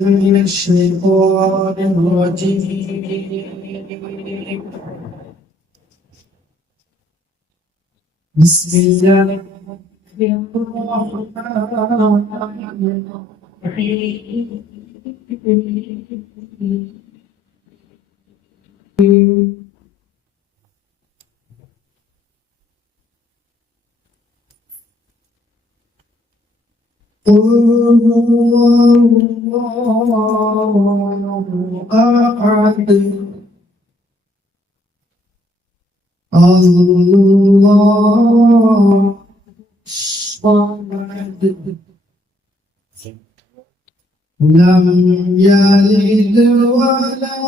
من الشيطان الرجيم. بسم الله الرحمن الرحيم. قل هو الله أحد الله الصمد لم يلد ولم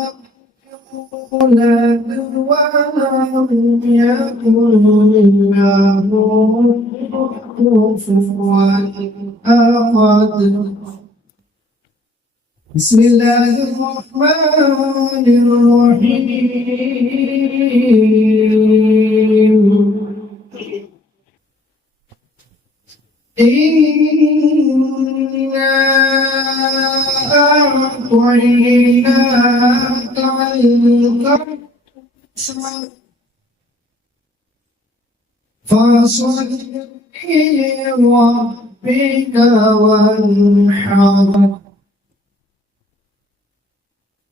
يولد ولم يكن له كفوا أحد. بسم الله الرحمن الرحيم. إنا أعطيناك الكوثر فصل لربك وانحر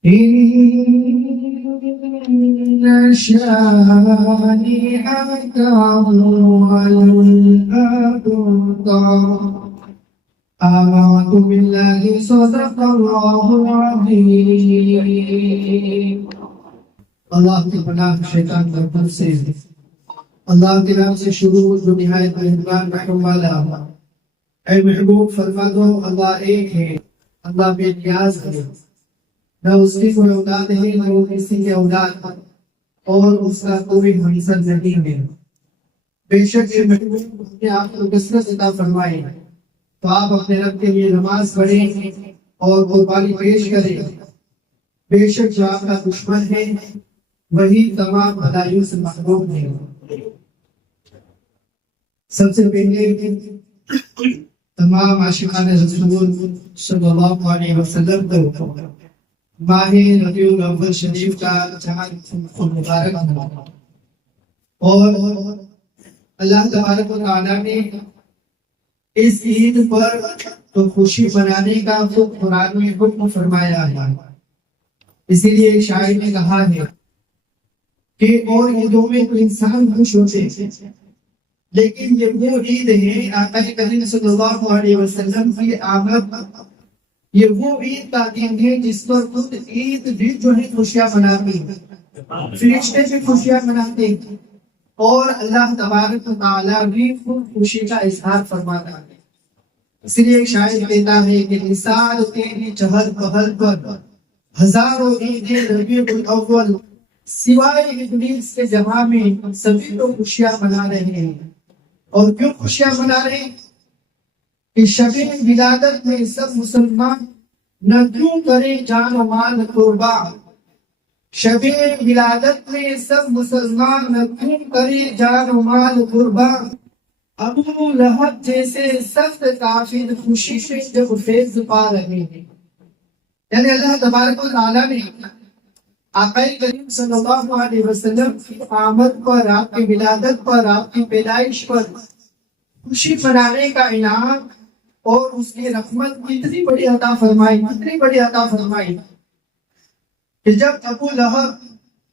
إن شانئك هو الأبتر. آمنت بالله صدق الله العظيم. اللہ کی پناہ شیطان در سے. اللہ کے نام سے شروع جو نہایت مہربان رحم والا. اے محبوب فرما دو اللہ ایک ہے، اللہ بے نیاز ہے، نہ اس کی کوئی اولاد ہے نہ وہ کسی کے اولاد ہے، اور اس کا کوئی ہمسر نہیں ہے. بے شک یہ محبوب نے آپ کو کثرت عطا فرمائی تو آپ اپنے رب کے لیے نماز پڑھیں اور قربانی پیش کریں. بے شک جو آپ کا دشمن ہے وہی تمام بھلائیوں سے محروم ہے. سب سے پہلے تمام عاشقان رسول صلی اللہ علیہ وسلم کو ماہ ربیع الاول شریف کا جہاں مبارک ہو. اور اللہ تبارک و تعالیٰ نے اس عید پر تو خوشی منانے کا خود قرآن میں حکم فرمایا ہے. اسی لیے ایک شاعر نے کہا ہے کہ اور عیدوں میں تو انسان خوش ہوتے ہیں، لیکن یہ وہ عید ہے آقا کریم صلی اللہ علیہ وسلم کی آمد. یہ وہ عید کا دن ہے جس پر خود عید بھی جو ہے خوشیاں مناتی ہیں، فرشتے بھی خوشیاں مناتے ہیں، اور اللہ تبارک و تعالیٰ بھی خود خوشی کا اظہار فرماتا ہے. اس لیے ایک شاعر کہتا ہے کہ مثال تیری چہل پہل پر ہزاروں عیدیں ربیع الاول سوائے ابلیس کے جہاں میں سبھی لوگ خوشیاں منا رہے ہیں. اور کیوں خوشیاں منا رہے ہیں کہ شب ولادت میں سب مسلمان نہ کیوں کریں جان و مال قربان. شب ولادت میں سب مسلمان نہ کیوں کریں جان و مال قربان. ابو لہب جیسے سخت کافر خوشی سے جب فیض پا رہے ہیں. یعنی اللہ تبارک و تعالیٰ نے آقا کریم صلی اللہ علیہ وسلم کی آمد پر، آپ کی ولادت پر، آپ کی پیدائش پر خوشی منانے کا انعام اور اس کی رحمت کتنی بڑی عطا فرمائی کہ جب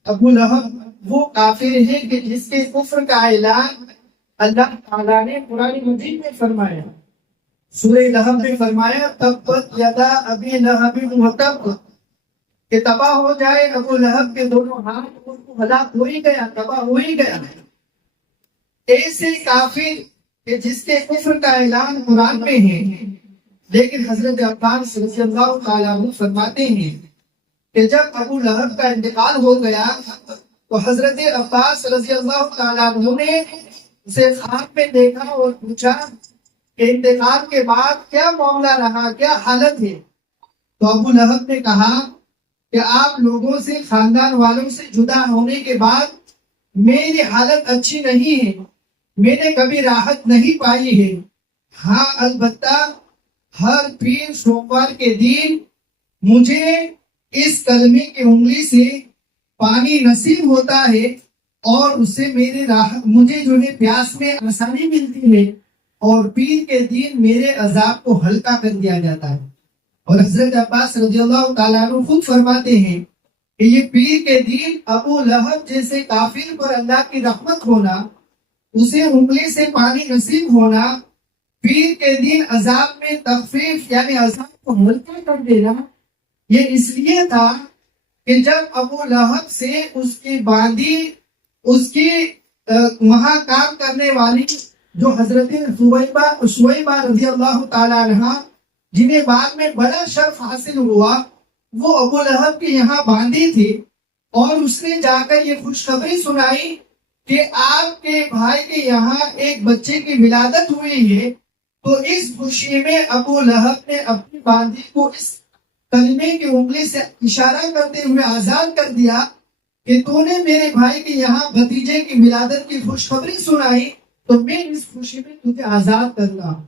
ابو لہب وہ کافر ہے کہ جس کے کفر کا اعلان اللہ تعالیٰ نے قرآن مجید میں فرمایا. سورہ لہب میں فرمایا تبت یدا ابی لہب وتب، کہ تباہ ہو جائے ابو لہب کے دونوں ہاتھ، ہلاک ہو ہی گیا، تباہ ہو ہی گیا. ایسے کافر کہ جس کے کفر کا اعلان قرآن میں ہے. لیکن حضرت عباس رضی اللہ تعالیٰ عنہ فرماتے ہیں کہ جب ابو لہب کا انتقال ہو گیا تو حضرت عباس رضی اللہ تعالیٰ عنہ نے اسے خواب میں دیکھا اور پوچھا کہ انتقال کے بعد کیا معاملہ رہا، کیا حالت ہے. تو ابو لہب نے کہا کہ آپ لوگوں سے، خاندان والوں سے جدا ہونے کے بعد میری حالت اچھی نہیں ہے، میں نے کبھی راحت نہیں پائی ہے. ہاں البتہ ہر پیر سوموار کے دن مجھے اس کلمے کی انگلی سے پانی نصیب ہوتا ہے اور اس سے میرے راحت مجھے جو ہے پیاس میں آسانی ملتی ہے اور پیر کے دن میرے عذاب کو ہلکا کر دیا جاتا ہے. اور حضرت عباس رضی اللہ تعالیٰ عنہ خود فرماتے ہیں کہ یہ پیر کے دن ابو لہب جیسے کافر پر اللہ کی رحمت ہونا، اسے انگلی سے پانی نصیب ہونا، پیر کے دن عذاب میں تخفیف یعنی عذاب کو ہلکا کر دینا، یہ اس لیے تھا کہ جب ابو لہب سے اس کی باندی اس کی وہاں کام کرنے والی جو حضرت سویبہ رضی اللہ تعالیٰ عنہ جنہیں بعد میں بڑا شرف حاصل ہوا، وہ ابو لہب کے یہاں باندھی تھی اور اس نے جا کر یہ خوشخبری سنائی کہ آپ کے بھائی کے یہاں ایک بچے کی ولادت ہوئی ہے. تو اس خوشی میں ابو لہب نے اپنی باندھی کو اس کلمے کی انگلی سے اشارہ کرتے ہوئے آزاد کر دیا کہ تو نے میرے بھائی کے یہاں بھتیجے کی ولادت کی خوشخبری سنائی تو میں اس خوشی میں تجھے آزاد کرتا ہوں.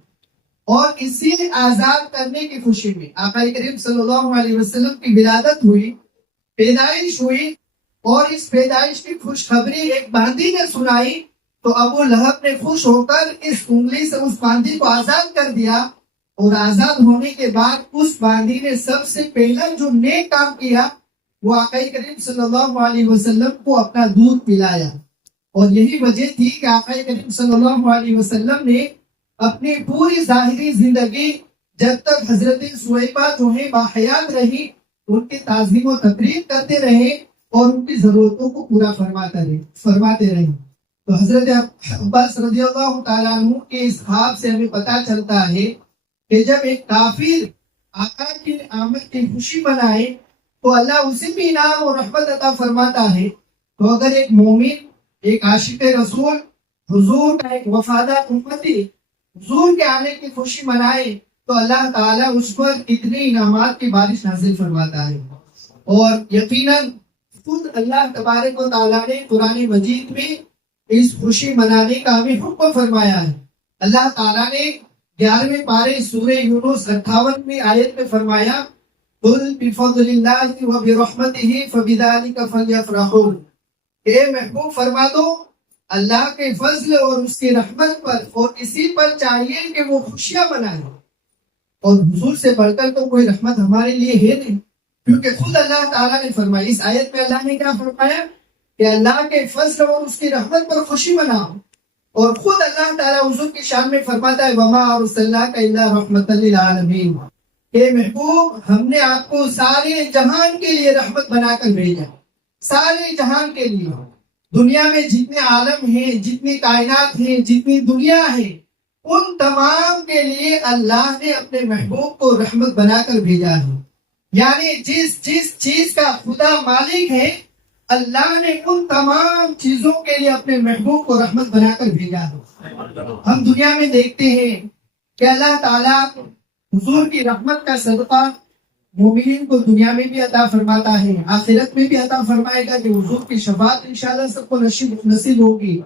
اور اسی آزاد کرنے کی خوشی میں آقا کریم صلی اللہ علیہ وسلم کی ولادت ہوئی، پیدائش ہوئی، اور اس پیدائش کی خوشخبری ایک باندی نے سنائی تو ابو لہب نے خوش ہو کر اس انگلی سے اس باندی کو آزاد کر دیا. اور آزاد ہونے کے بعد اس باندی نے سب سے پہلا جو نیک کام کیا وہ آقا کریم صلی اللہ علیہ وسلم کو اپنا دودھ پلایا. اور یہی وجہ تھی کہ آقا کریم صلی اللہ علیہ وسلم نے اپنی پوری ظاہری زندگی جب تک حضرت سویبہ جو ہے باحیات رہی ان کی تعظیم و تقریب کرتے رہے اور ان کی ضرورتوں کو پورا فرماتے رہے. تو حضرت عباس رضی اللہ تعالیٰ عنہ کے اس خواب سے ہمیں پتہ چلتا ہے کہ جب ایک کافر آقا کی آمد کی خوشی منائے تو اللہ اسے بھی انعام اور رحمت عطا فرماتا ہے. تو اگر ایک مومن، ایک عاشق رسول، حضور کا ایک وفادار امتی حضور کے آنے کی خوشی منائے تو اللہ تعالیٰ اس پر اتنے انعامات کی بارش نازل فرماتا ہے. اور یقیناً خود اللہ تبارک و تعالیٰ نے قرآن مجید میں اس خوشی منانے کا ہمیں حکم فرمایا ہے. اللہ تعالیٰ نے 11ویں پارے سورہ یونس 58ویں آیت میں فرمایا قُلْ بِفَضْلِ اللَّهِ وَبِرَحْمَتِهِ فَبِذَلِكَ فَلْيَفْرَحُوا. اے محبوب فرما دو اللہ کے فضل اور اس کی رحمت پر اور اسی پر چاہیے کہ وہ خوشیاں منائیں. اور حضور سے بڑھ کر تو کوئی رحمت ہمارے لیے ہے نہیں، کیونکہ خود اللہ تعالیٰ نے فرمایا اس آیت میں اللہ نے کیا فرمایا کہ اللہ کے فضل اور اس کی رحمت پر خوشی مناؤ. اور خود اللہ تعالیٰ حضور کی شان میں فرماتا ہے وَمَا أَرْسَلْنَاكَ إِلَّا رَحْمَةً لِلْعَالَمِينَ. اے محبوب ہم نے آپ کو سارے جہان کے لیے رحمت بنا کر بھیجا، سارے جہان کے لیے. دنیا میں جتنے عالم ہیں، جتنی کائنات ہیں، جتنی دنیا ہے، ان تمام کے لیے اللہ نے اپنے محبوب کو رحمت بنا کر بھیجا ہے. یعنی جس چیز کا خدا مالک ہے اللہ نے ان تمام چیزوں کے لیے اپنے محبوب کو رحمت بنا کر بھیجا ہے. ہم دنیا میں دیکھتے ہیں کہ اللہ تعالیٰ حضور کی رحمت کا صدقہ مومنین کو دنیا میں بھی عطا فرماتا ہے، آخرت میں بھی عطا فرمائے گا کہ حضور کی شفاعت انشاءاللہ سب کو نصیب ہوگی.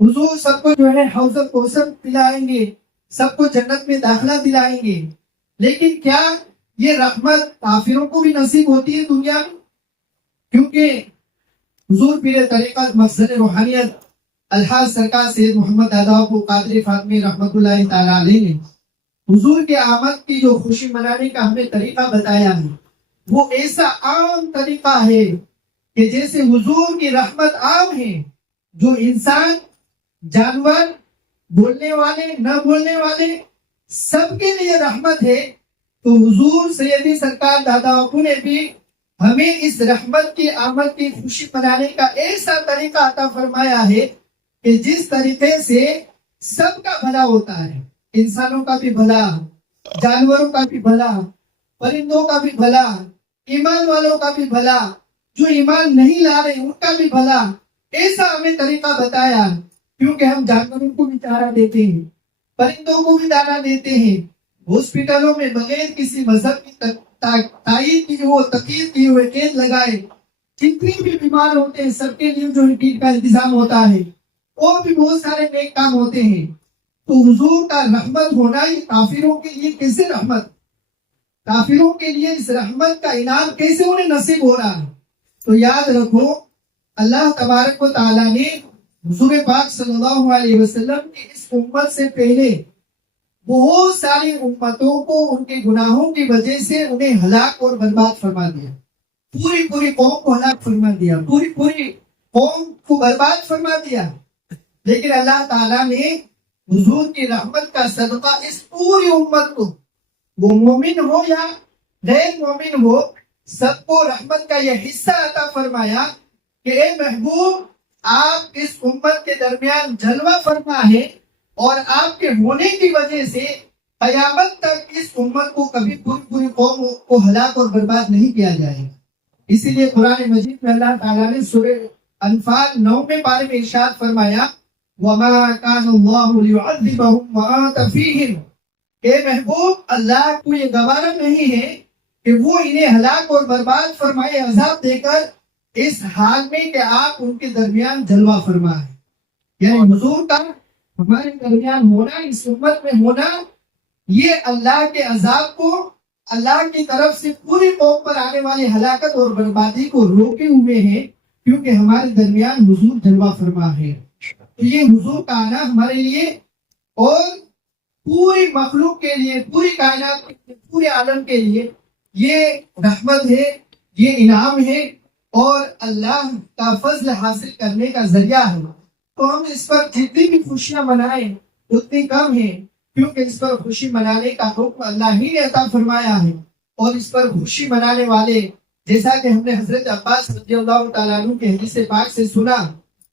حضور سب کو جو ہے حوض کوثر پلائیں گے، سب کو جنت میں داخلہ دلائیں گے. لیکن کیا یہ رحمت کافروں کو بھی نصیب ہوتی ہے دنیا میں؟ کیونکہ حضور پیر طریقت مخزن روحانیت الحاظ سرکار سید محمد دادا ابو قادری فاطمی رحمت اللہ تعالیٰ علیہ نے حضور کے آمد کی جو خوشی منانے کا ہمیں طریقہ بتایا ہے وہ ایسا عام طریقہ ہے کہ جیسے حضور کی رحمت عام ہے، جو انسان، جانور، بولنے والے، نہ بولنے والے سب کے لیے رحمت ہے، تو حضور سیدی سرکار دادا ابو نے بھی ہمیں اس رحمت کی آمد کی خوشی منانے کا ایسا طریقہ عطا فرمایا ہے کہ جس طریقے سے سب کا بھلا ہوتا ہے، انسانوں کا بھی بھلا، جانوروں کا بھی بھلا، پرندوں کا بھی بھلا، ایمان والوں کا بھی بھلا، جو ایمان نہیں لا رہے ان کا بھی بھلا. ایسا ہمیں طریقہ بتایا کیونکہ ہم جانوروں کو بھی چارہ دیتے ہیں، پرندوں کو بھی دانہ دیتے ہیں، ہاسپٹلوں میں بغیر کسی مذہب کی تائید کی وہ تقید کی ہوئے قید لگائے جتنی بھی بیمار ہوتے ہیں سب کے لیے جو ٹیٹ کا انتظام ہوتا ہے، اور بھی بہت سارے نیک کام ہوتے ہیں. تو حضور کا رحمت ہونا یہ کافروں کے لیے کیسے رحمت؟ کافروں کے لیے اس رحمت کا انعام کیسے انہیں نصیب ہو رہا ہے؟ تو یاد رکھو اللہ تبارک و تعالیٰ نے حضور پاک صلی اللہ علیہ وسلم کی اس امت سے پہلے بہت ساری امتوں کو ان کے گناہوں کی وجہ سے انہیں ہلاک اور برباد فرما دیا. پوری قوم کو ہلاک فرما دیا, پوری قوم کو برباد فرما دیا. لیکن اللہ تعالیٰ نے حضور کی رحمت کا صدقہ اس پوری امت کو, وہ مومن ہو یا غیر مومن ہو, سب کو رحمت کا یہ حصہ عطا فرمایا کہ اے محبوب آپ اس امت کے درمیان جلوہ فرما ہے, اور آپ کے ہونے کی وجہ سے قیامت تک اس امت کو کبھی پوری قوم کو ہلاک اور برباد نہیں کیا جائے گا. اسی لیے قرآن مجید میں اللہ تعالیٰ نے سورہ انفال 9 پارے میں ارشاد فرمایا وَمَا كَانَ اللَّهُ لِيُعَذِّبَهُمْ وَأَنْتَ فِيهِمْ, اے محبوب اللہ کو یہ گوارا نہیں ہے کہ وہ انہیں ہلاک اور برباد فرمائے عذاب دے کر اس حال میں کہ آپ ان کے درمیان جلوہ فرما ہے. یعنی حضور کا ہمارے درمیان ہونا, اس امت میں ہونا, یہ اللہ کے عذاب کو, اللہ کی طرف سے پوری قوم پر آنے والی ہلاکت اور بربادی کو روکے ہوئے ہیں, کیونکہ ہمارے درمیان حضور جلوہ فرما ہے. تو یہ حضور کا آنا ہمارے لیے اور پوری مخلوق کے لیے, پوری کائنات کے لیے, پورے عالم کے لیے یہ رحمت ہے, یہ انعام ہے اور اللہ کا فضل حاصل کرنے کا ذریعہ ہے. تو ہم اس پر جتنی بھی خوشیاں منائیں اتنی کم ہیں, کیونکہ اس پر خوشی منانے کا حکم اللہ ہی نے عطا فرمایا ہے. اور اس پر خوشی منانے والے, جیسا کہ ہم نے حضرت عباس رضی اللہ تعالیٰ عنہ کے حدیث پاک سے سنا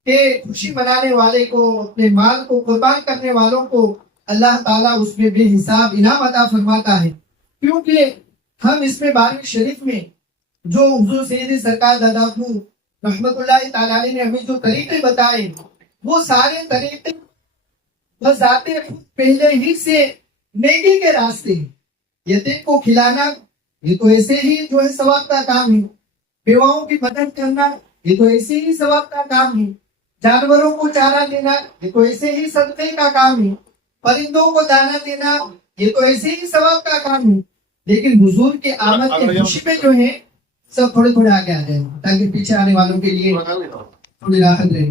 کہ خوشی منانے والے کو, اپنے مال کو قربان کرنے والوں کو اللہ تعالیٰ اس میں بے حساب انعام عطا فرماتا ہے. کیونکہ ہم اس میں 12ویں شریف میں جو حضور سید سرکار دادا ابو رحمت اللہ تعالیٰ علیہ نے ہمیں جو طریقے بتائے, وہ سارے طریقے بذات خود پہلے ہی سے نیکی کے راستے. یتیم کو کھلانا یہ تو ایسے ہی جو ہے ثواب کا کام ہے, بیواؤں کی مدد کرنا یہ تو ایسے ہی ثواب کا کام ہے, جانوروں کو چارہ دینا یہ تو ایسے ہی صدقے کا کام ہے, پرندوں کو دانا دینا یہ تو ایسے ہی ثواب کا کام ہے. لیکن حضور کے آمد کی خوشی میں جو ہے سب تھوڑے آگے آ جائیں تاکہ پیچھے آنے والوں کے لیے تھوڑی راحت رہے.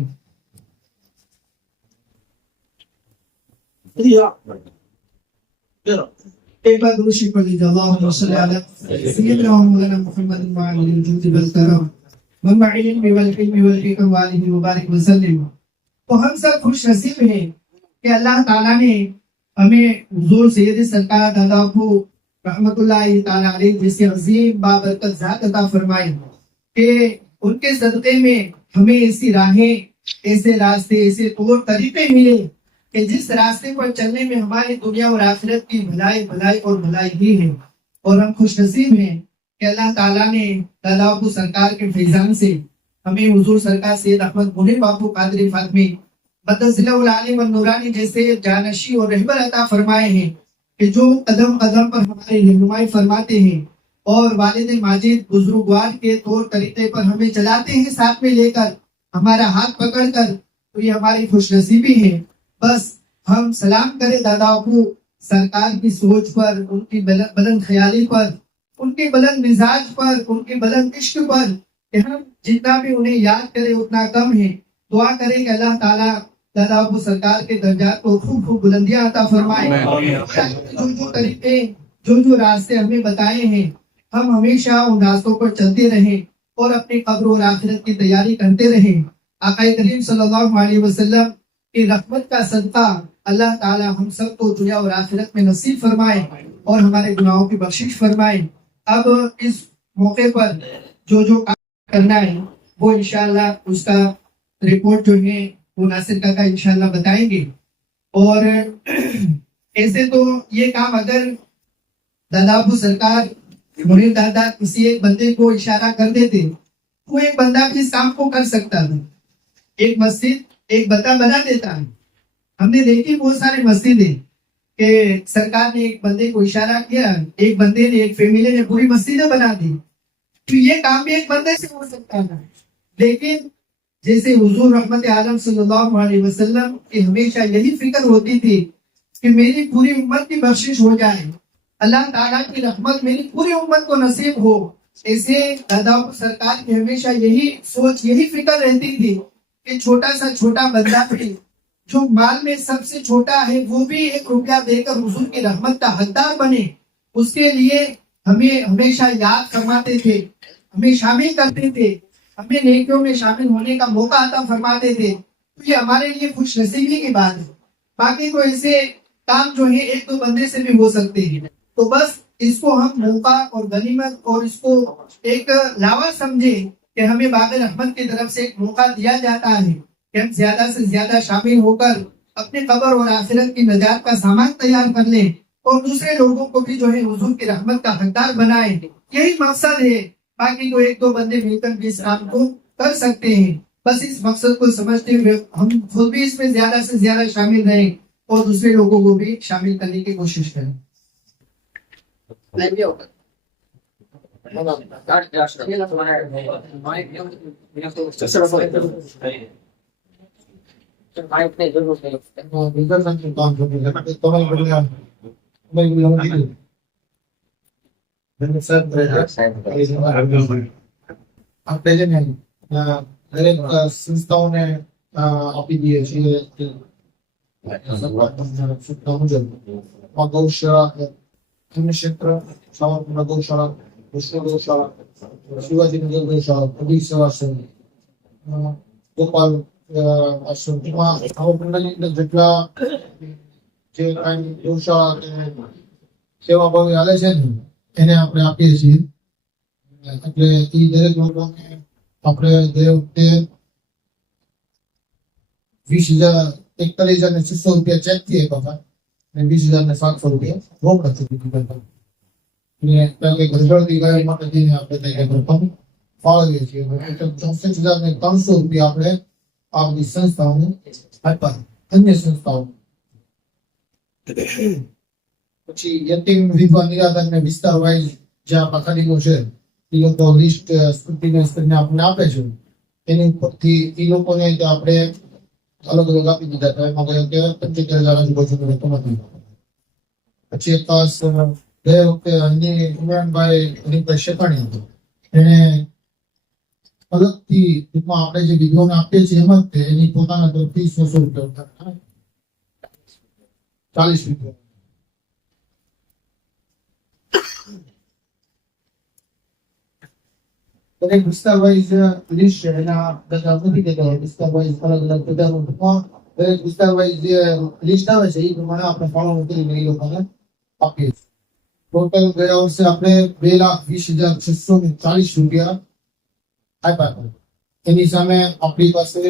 ایک بار درود شریف پڑھ لیجیے. اللہم صلی علی سیدنا و مولانا محمد وعلی الجود والکرم منبع العلم والحلم والحکم وآلہ وبارک وسلم. تو ہم سب خوش نصیب ہیں کہ اللہ تعالیٰ نے ہمیں حضور سید سرکار دادا ابو رحمت اللہ تعالیٰ علیہ جیسے عظیم بابرکت ذات عطا فرمائے کہ ان کے صدقے میں ہمیں ایسی راہیں, ایسے راستے, ایسے طور طریقے ملے کہ جس راستے پر چلنے میں ہماری دنیا اور آخرت کی بھلائی اور بھلائی ہی ہے. اور ہم خوش نصیب ہیں کہ اللہ تعالیٰ نے دادا ابو سرکار کے فیضان سے ہمیں حضور سرکار سید احمد منیر باپو قادری فاطمی مدثر العالم النورانی جیسے جانشی اور رہبر عطا فرمائے ہیں کہ جو قدم قدم پر ہماری رہنمائی فرماتے ہیں اور والد ماجد بزرگوار کے طور طریقے پر ہمیں چلاتے ہیں ساتھ میں لے کر, ہمارا ہاتھ پکڑ کر. تو یہ ہماری خوش نصیبی ہے. بس ہم سلام کریں دادا ابو سرکار کی سوچ پر, ان کی بلند خیالی پر, ان کے بلند مزاج پر, ان کے بلند عشق پر, کہ ہم جتنا بھی انہیں یاد کریں اتنا کم ہے. دعا کریں کہ اللہ تعالیٰ دادا ابو سرکار کے درجات کو خوب بلندیاں عطا فرمائے. جو طریقے, جو راستے ہمیں بتائے ہیں, ہم ہمیشہ ان راستوں پر چلتے رہیں اور اپنی قبر اور آخرت کی تیاری کرتے رہیں. آقا کریم صلی اللہ علیہ وسلم کی رحمت کا صدقہ اللہ تعالی ہم سب کو دنیا اور آخرت میں نصیب فرمائے اور ہمارے گناہوں کی بخشش فرمائے. اب اس موقع پر جو کام کرنا ہے وہ انشاءاللہ اس کا رپورٹ جو ہے وہ ناصر کاکا انشاءاللہ بتائیں گے. اور ایسے تو یہ کام اگر دادا ابو سرکار منیر دادا کسی ایک بندے کو اشارہ کر دیتے تو ایک بندہ بھی اس کام کو کر سکتا تھا. ایک مسجد ایک بندہ بنا دیتا ہے. ہم نے دیکھی بہت سارے مسجدیں کہ سرکار نے ایک بندے کو اشارہ کیا, ایک بندے نے, ایک فیملی نے پوری مسجدیں بنا دی. تو یہ کام بھی ایک بندے سے ہو سکتا تھا. لیکن جیسے حضور رحمت عالم صلی اللہ علیہ وسلم کی ہمیشہ یہی فکر ہوتی تھی کہ میری پوری امت کی بخشش ہو جائے, अल्लाह ताला की रहमत मेरी पूरी उम्मत को नसीब हो। ऐसे दादाओं को सरकार की हमेशा यही सोच, यही फिक्र रहती थी कि छोटा सा छोटा बंदा भी जो माल में सबसे छोटा है वो भी 1 रुपया देकर हुजूर की रहमत का हकदार बने, उसके लिए हमें हमेशा याद फरमाते थे, हमें शामिल करते थे, हमें नेकियों में शामिल होने का मौका अता फरमाते थे। तो ये हमारे लिए खुश नसीबी की बात है। बाकी तो ऐसे काम जो है 1-2 बंदे से भी हो सकते हैं। तो बस इसको हम मौका और गनीमत और इसको एक लावा समझे कि हमें बाब रहमत की तरफ से एक मौका दिया जाता है कि हम ज्यादा से ज्यादा शामिल होकर अपने कब्र और आखिरत की नजात का सामान तैयार कर लें और दूसरे लोगों को भी जो है हुजूर की रहमत का हकदार बनाए। यही मकसद है। बाकी तो 1-2 बंदे मिलकर भी इस काम को कर सकते हैं। बस इस मकसद को समझते हुए हम खुद भी इसमें ज्यादा से ज्यादा शामिल रहें और दूसरे लोगों को भी शामिल करने की कोशिश करें। આપણે છે ને દરેક સંસ્થાઓને આપી દઈએ છીએ સત્તા મુજબ ગૌશાળા, ક્ષેત્ર, સાવરકુંડલા ગૌશાળા, વિશ્વ ગૌશાળા, શિવાજીનગર ગૌશાળા, કબીર સેવા સંઘ, ગોપાલ આશ્રમ, એમાં સાવરકુંડલાની અંદર જેટલા જે કાંઈ ગૌશાળા સેવા ભાવે હાલે છે ને એને આપણે આપીએ છીએ। એટલે એ દરેક લોકોને આપણે દર વખતે 41,600 રૂપિયા ચેક થી આપ્યા હતા અને 20,700 રૂપિયા રોકડાથી દીધા હતા। અને ગુજરાતી ગાય માટે જઈને આપણે ત્યાં રકમ ફાળવીએ છીએ। 64,300 રૂપિયા આપણે આ બધી સંસ્થાઓને આપ્યા, અન્ય સંસ્થાઓ। પછી યતીમ, વિધવા, નિરાધાર ને વિસ્તાર વાઇઝ જે આપણા ખરીદો છે એ લોકો લિસ્ટ સ્ક્રુટિનાઇઝ કરીને આપણને આપે છે। એની ઉપરથી એ લોકોને આપણે અલગ અલગ આપી દીધા હતા। એમાં ગયો કે 75,000 આજુબાજુનો રકમ હતી। પછી એક ખાસ ગયા વખતે ઇમરાનભાઈ હરીફભાઈ શેખાણી હતો, એને અલગથી ટૂંકમાં આપણે જે વિધવાને આપીએ છીએ એમાં જ એની પોતાના તરફથી 100 રૂપિયા 40 રૂપિયા દરેક વિસ્તાર વાઇઝ લિસ્ટ છે, એના બધા નથી દેતા વિસ્તાર વાઇઝ અલગ અલગ બધાનું દરેક વિસ્તાર વાઇઝ જે લિસ્ટ આવે છે એ પ્રમાણે આપણે ફાળવણી કરીને એ લોકોને આપીએ છીએ। ટોટલ ગયા વર્ષે આપણે 2,20,640 રૂપિયા આપ્યા હતા। એની સામે આપણી પાસે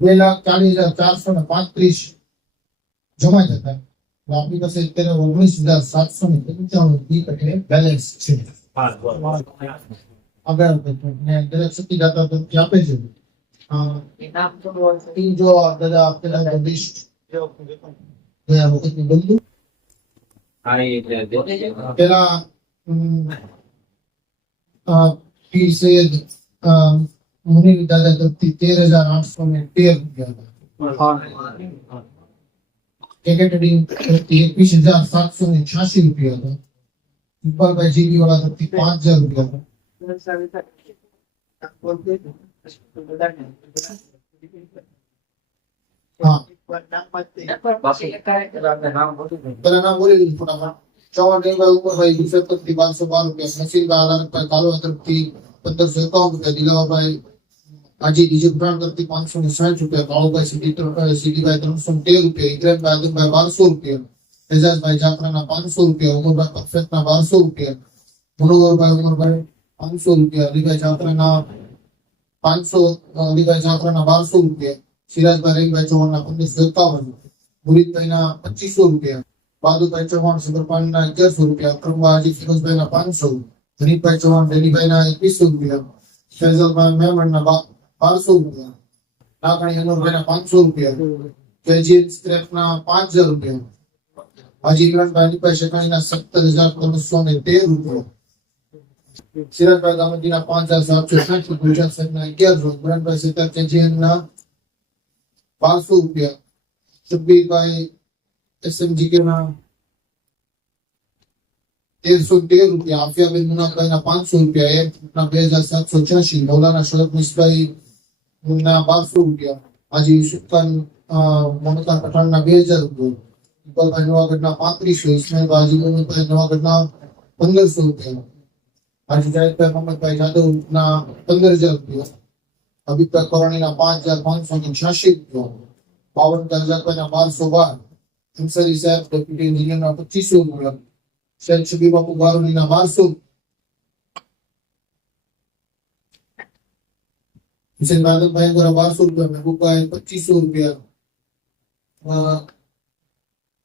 2,40,435 જમા થતા આપણી પાસે અત્યારે 19,795 બેલેન્સ છે। આગળ દરેક સત્તીદાતા તરફથી આપે છે। જો દાદા આપેલા લિસ્ટ ગયા વખતની બદલું પેલા પીર સૈયદ મુનીર દાદા તરફથી 13,813 રૂપિયા હતા। કેકેટડી તરફથી 21,786 રૂપિયા હતા। ઇકબાલભાઈ જીબી વાળા તરફથી 5,000 રૂપિયા હતા। ચૌહાણ રેલભાઈ ઉમરભાઈ ગુજર તરફથી 512 રૂપિયા, નસીરભાઈ અલારકભાઈ કાલવા તરફથી 1,551 રૂપિયા, દિલાવરભાઈ હાજી ડીજેબ્રાન્ડ તરફથી 560 રૂપિયા, કાળુભાઈ સીડીભાઈ 313 રૂપિયા, ઇકરામભાઈ આદમભાઈ 1200 રૂપિયા, એજાઝભાઈ જાફરાના 500 રૂપિયા, ઉમરભાઈ પરફેક્ટના 1200 રૂપિયા, મુનવ્વરભાઈ ઉમરભાઈ 500 રૂપિયા, અલીભાઈ જાફરાના 1200 રૂપિયા, સિરાજભાઈ રહીભાઈ ચૌહાણના 1551, મુરીદભાઈના 2500 રૂપિયા, બાદુભાઈ ચૌહાણ સદરપાણીના 1100 રૂપિયા, અકરમભાઈ હાજી ફિરોઝભાઈના 500, હરીફભાઈ ચૌહાણ ડેલીભાઈના 2100 રૂપિયા, ફૈઝલભાઈ મહેમણના 1200 રૂપિયા, નાગણી અનુરભાઈના 500 રૂપિયા, કેજીએન સ્ક્રેપના 5,000 રૂપિયા, હાજી ઇમરાનભાઈ અલીભાઈ શેખાણીના 17,313 રૂપિયા, સિરાજભાઈ ગામડીના 5,760, ગુજરાત સાહેબના 1100, ઇમરાનભાઈ સેતા કેજીએનના 1200 રૂપિયા, શબ્બીરભાઈ એસએમજીકેના ₹1313, આફિયાબેન મુનાભાઈના ₹500, એમના 2786, મૌલાના શરફ મિસભાઈ ના ₹1200, હાજી યુસુફ ખાન મોહમ્મદ ખાન પઠાણના ₹2000, ઇકબાલભાઈ નવાગઢના 3500, ઇસ્માઇલભાઈ હાજી મોહમ્મદભાઈ નવાગઢના ₹1500, હાજી જાહિદભાઈ મોહમ્મદભાઈ જાદવના ₹15000, હબીબભાઈ કોરાણીના ₹5586, બાવન કાજાભાઈના ₹1212, અંસારી સાહેબ ડેપ્યુટી એન્જિનિયરના ₹2500, શેખ શબીર બાપુ બારોલીના ₹1200, હુસેન બાદલભાઈ ₹1200, મહેબૂબભાઈ ₹2500,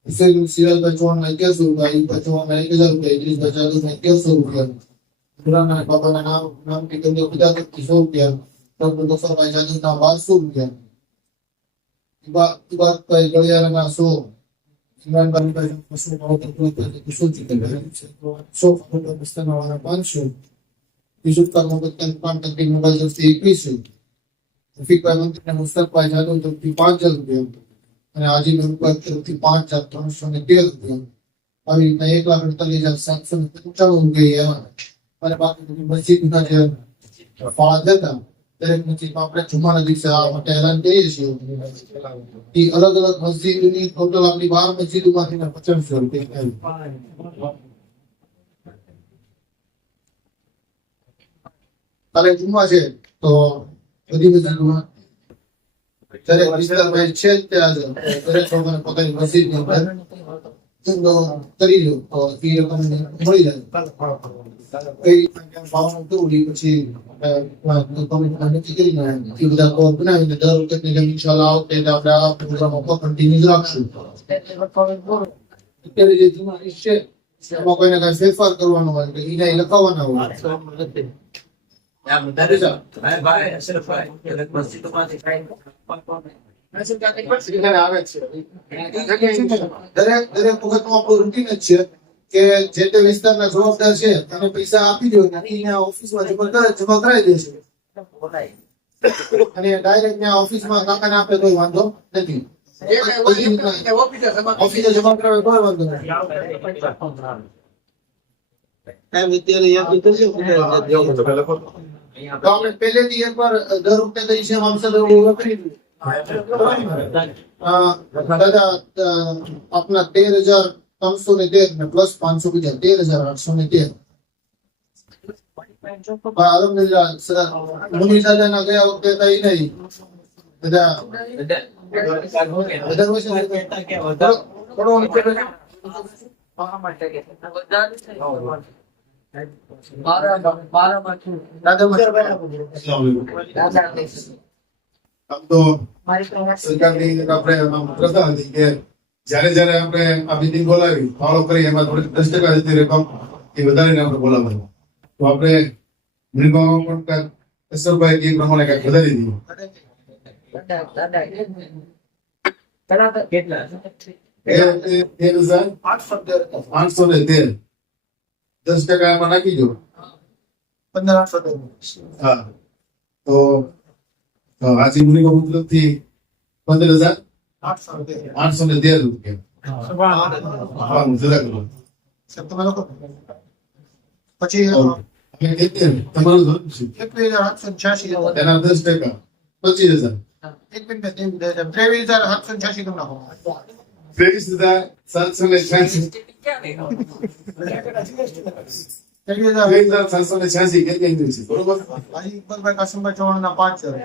હુસેન સિરાજભાઈ ચૌહાણના ₹1100, અયુબભાઈ ચૌહાણના ₹1000, ઇદ્રીસભાઈ જાદવના ₹1100, પુરાના બાબાના નામથી કન્યા પિતા તરફથી ₹100, ડોક્ટર ગફરભાઈ જાદવના ₹1200, ઇબાદભાઈ ગળિયારાના ₹100, ઇમરાનભાઈ ₹500, યુસુફ ખાન મોહમ્મદ ખાન ખાન તકરીબ મોબાઈલ તરફથી ₹2100, રફીકભાઈ મંત્રી મુસ્તફભાઈ જાદવ તરફથી ₹5000, અને હાજી મહેબૂબભાઈ તરફથી ₹5313, આવી રીતના ₹1,48,795 અને બાકી મસ્જિદના જે ફાળા દેતા દરેક મસ્જિદમાં આપણે જુમાના દિવસે આ માટે એલાન કરીએ છીએ. એ અલગ અલગ મસ્જિદની ટોટલ આપણી 12 મસ્જિદોમાંથી ₹500. કાલે જુમા છે તો બધી મસ્જિદોમાં દરેક વિસ્તારમાં છે જ તે હાજર દરેક લોકોને પોતાની મસ્જિદની અંદર કરી લો તો એ રકમ મળી જાય. કઈ ભાવનું કેવું પછી નક્કી કરીને એ બધા કોડ બનાવીને દર વખતની જેમ ઇન્શાલ્લાહ આવતે આપણે આ પ્રોગ્રામ કન્ટિન્યુ રાખશું. અત્યારે જે જુમા છે એમાં કોઈને કઈ ફેરફાર કરવાનો હોય તો એને લખાવવાના હોય. દરેક વખત આપણું રૂટીન જ છે કે જે તે વિસ્તારના જવાબદાર છે એને પૈસા આપી દો અને ઓફિસમાં જમા કરાવી દેશે અને ડાયરેક્ટ ત્યાં ઓફિસમાં કાકાને આપે તો વાંધો નથી. ઓફિસે જમા કરાવે તો વાંધો નથી. તો આપણે પહેલેથી એકવાર દર વખતે કઈ છે દાદા આપના 13,313 ને પ્લસ 500 બીજા 13,813. અલહમદુલિલ્લાહ મુની દાદાના ગયા વખતે કઈ નહીં બધા જયારે આપણે આ મીટિંગ બોલાવી ફોલો કરી એમાં થોડી 10% જેટલી રકમ એ વધારીને આપણે બોલાવવાનું તો આપણે મિનિમમ પણ અસરભાઈ એ પ્રમાણે કઈક વધારી દઈએ. 13,813 10% એમાં નાખી દો 15,813. હા તો આજે મિનિમમ તરફથી 15,813 પછી તમારું 21,886 એના 10% 25,000 23,786 તમને 23,786 કેટલી છે બરોબર. ઇકબાલભાઈ કાસિમભાઈ ચૌહાણના 5,000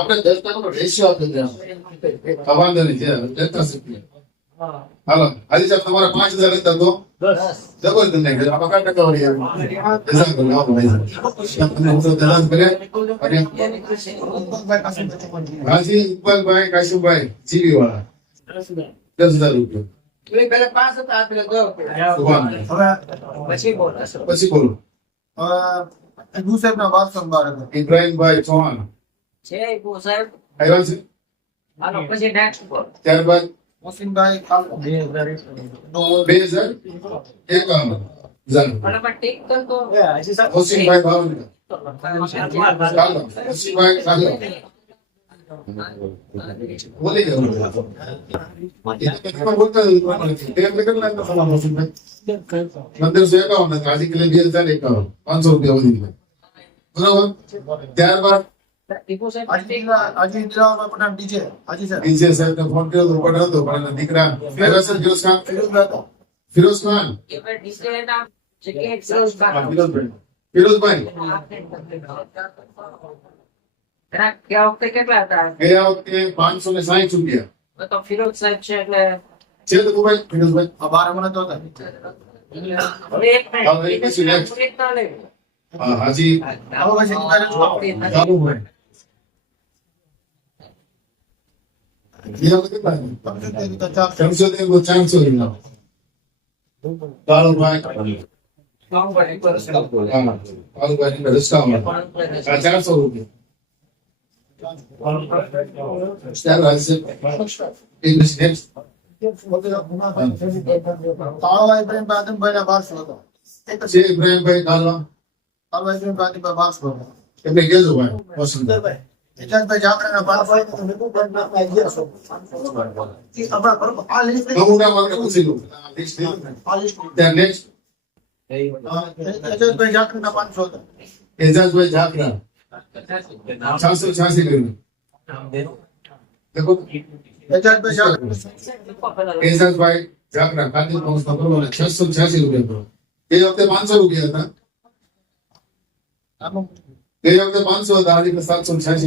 આપણે 10% રેશિયો આપ્યો વાંધો નહીં. હાલો હાજી સાહેબ તમારા 5,000 હતા તો 10 ડબલ કરી નાખે આપણે ટકાવારી હાજી ઇકબાલભાઈ કાશીભાઈ જીવી વાળા 10,000 પછી બોલો. ઇબ્રાહીમભાઈ ચૌહાણ આવ્યા છે. ત્યારબાદ મોસીનભાઈ 2,051 મોસીનભાઈ ભાવનગર ચાલો નસીબભાઈ ચાલો બોલી ગયો એ તો કેટલા બોલતા તે કેટલા ના સલામ નસીબભાઈ 1551 આજે કિલો 2051 500 રૂપિયા વધી ગયા બરાબર ત્યારબાદ ડીજે સાહેબ ને ફોન કર્યો તો પડ્યો હતો પણ એના દીકરા ફિરોઝ ખાન ફિરોઝભાઈ ગયા વખતે કેટલા હતા? ગયા વખતે 560 રૂપિયા તો ફિરોઝ સાહેબ છે એટલે છે તો ભાઈ ફિરોઝભાઈ હવે એક હવે એક પછી next. મિનિટ ના લે. હા હાજી ચાલુ ભાઈ ગયા વખતે કેટલા 300 રૂપિયા કાળુભાઈ કાળુભાઈ ની રસ્તા 400 રૂપિયા ચાલો આજે એક મિનિટ next. છે ઇબ્રાહીમભાઈ કાલવા એમને કહેજો ભાઈ પસંદ નમૂના મને પૂછી લો ત્યાં next. એજાજભાઈ જાકરા 686 કર્યું દેખો એજાજભાઈ જાકરા કાંતિ પંચ નો કરો અને 686 રૂપિયા કરો એ વખતે 500 રૂપિયા હતા એ વખતે 500 હતા આજે 786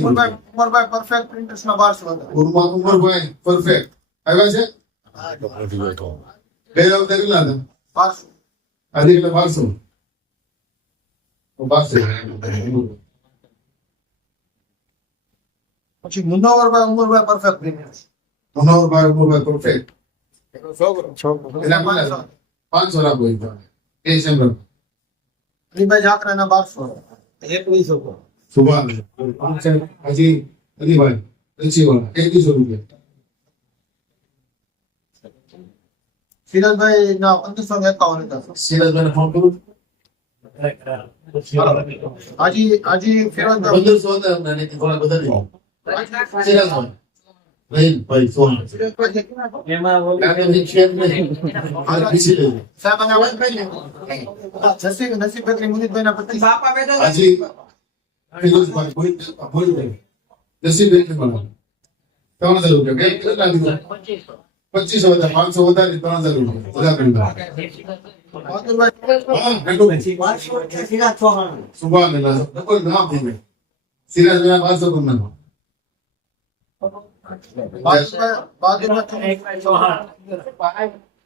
ઉમરભાઈ પરફેક્ટ પ્રિન્ટર્સ ના 1200 હતા. ઉમરભાઈ પરફેક્ટ આવ્યા છે એ વખતે કેટલા હતા 1200. આજે કેટલા 1200 પછી Munavvarbhai Umarbhai perfect printers Manoharbhai Umarbhai perfect એના 500 રાખો એ સેમ્પલ અલીભાઈ જાકરા ના 1200. સુભાન હાજી અલીભાઈ રચીવાળા 2100 રૂપિયા ફિરોઝભાઈ ના 1551 હતા. સિરાજભાઈને ફોન કરું હાજી ફિરોઝભાઈ 1500 હતા અમને અને થોડા બધા નહીં સિરાજભાઈ ભાઈ સોન સાહેબ અને નસીબ બકરી મુનીતભાઈ ના 25. હાજી ફિરોઝભાઈ બોલ નસીબ બેન મળવા 3000 રૂપિયા કે કેટલા દીધા 2500 હતા 500 વધારે 3000 રૂપિયા સુભાન અલ્લાહ ડબલ નામ થઈ ગયું સિરાજભાઈ 500 કમ નાખો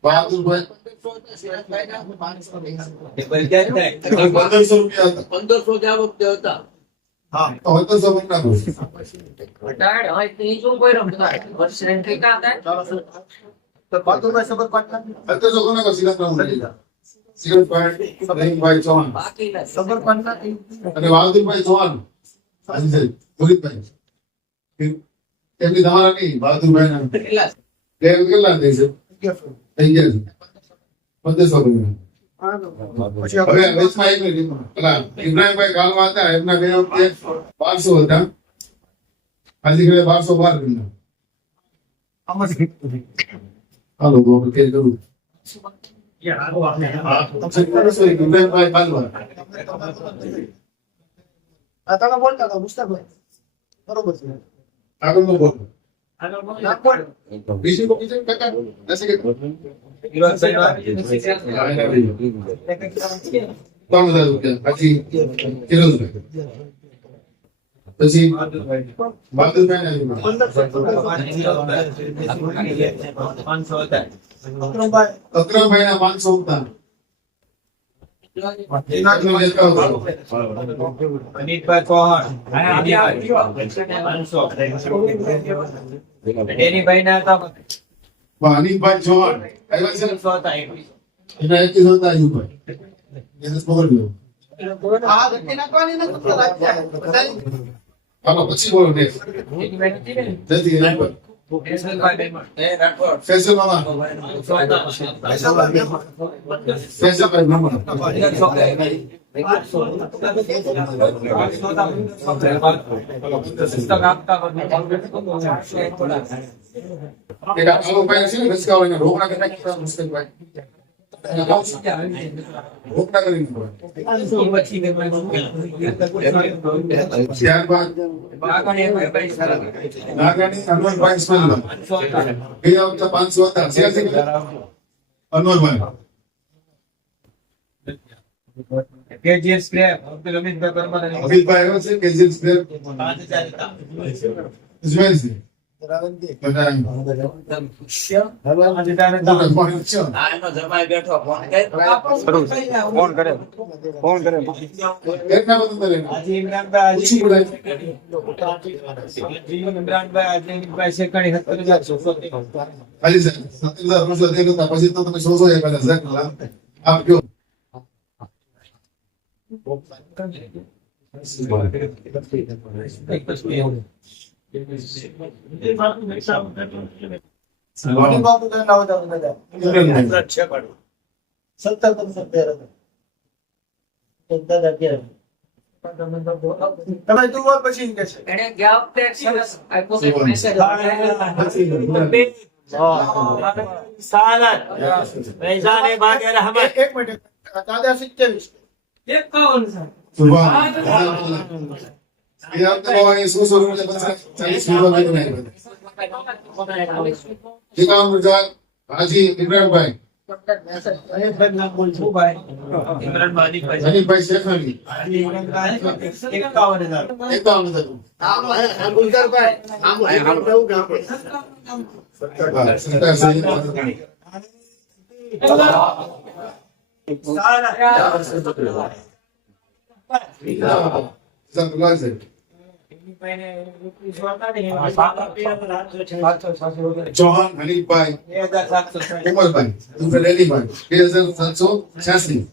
બહાદુરભાઈ 1500 રૂપિયા હતા 1500 જ્યાં વખતે હતા. હા 1500 કમ નાખો ઘટાડ હોય તો ઈ શું કોઈ રમતા વર્ષ એન્ટ્રી કા થાય તો બહાદુરભાઈ સબરપાટના 1500 કમ નાખો સિરાજભાઈ સિરાજભાઈ રહીમભાઈ ચૌહાણ બાકી નથી. સબરપાટના અને બહાદુરભાઈ ચૌહાણ હાજી મોહિતભાઈ એમની તમારા નહીં બહાદુરભાઈ ના કેટલા? કેટલા થઈ છે થઈ ગયા છે 1500 રૂપિયા પછી હવે વચમાં એક મિનિટ પેલા ઇબ્રાહીમભાઈ કાલવા હતા એમના બે વખતે 1200 હતા આજે ઘરે 1212 રૂપિયા હાલો તો આપણે કે કરું ઇબ્રાહીમભાઈ કાલવા તમે બોલતા હતા મુસ્તફભાઈ બરોબર છે. આગળનો બોલ ના બોલ. બીજું કાકા નથી કે 3000 રૂપિયા પછી ફિરોઝભાઈ પછી બહાદુરભાઈ અકરમભાઈ ના 500 હતા અનિતભાઈ ચૌહાણ ડેનીભાઈ ના હતા અનિલભાઈ ચૌહાણ આવ્યા છે હતા એના 2100 હતા અયુબભાઈ એને પકડી લો આ વ્યક્તિ નાખવાની નથી તો રાજ્ય હાલો પછી બોલો ને જલ્દી અયુબભાઈ ફેસલ મામા ફેસલભાઈ મામા પુસ્તક આપતા એક આ કાળો ભાઈ છે ને રસકાઓ એને રોકડા કરી નાખ્યા મુસ્તકભાઈ રોકડા કરી નાખ્યા ત્યારબાદ નાગાની અનવરભાઈ ઇસ્માઇલભાઈ એ આવતા 500 હતા સિયાસી અનવરભાઈ કેજીએસ સ્ક્રેપ અબ્દુલ હમીદભાઈ પરમાર અમિતભાઈ આવ્યો છે કેજીએલ સ્ક્વેર 5000 હતા ઇસ્માઇલ ફોન કરે હાજી ઇમરાનભાઈ ઇમરાનભાઈ શેખાણી 70000 ખાલી સર 70000 દે તો પછી તો તમે 100 આપ્યા જકલા આપ કયો મોટી બાબુ ને લાવો તો બધા 70 તમે તું બોલ પછી કે છે એને ગયા વખતે એક સરસ આપ્યો મેસેજ એક મિનિટ દાદા 27 સુભાન એ આપ તો એ 100 રૂપિયા 40 રૂપિયા નહીં જીકામ રજાક હાજી ઇમરાનભાઈ હનીફભાઈ શેખાણી 51,000 ચૌહાણ હનીફભાઈ 2786 ઉમરભાઈ ઉમર અલીભાઈ 2786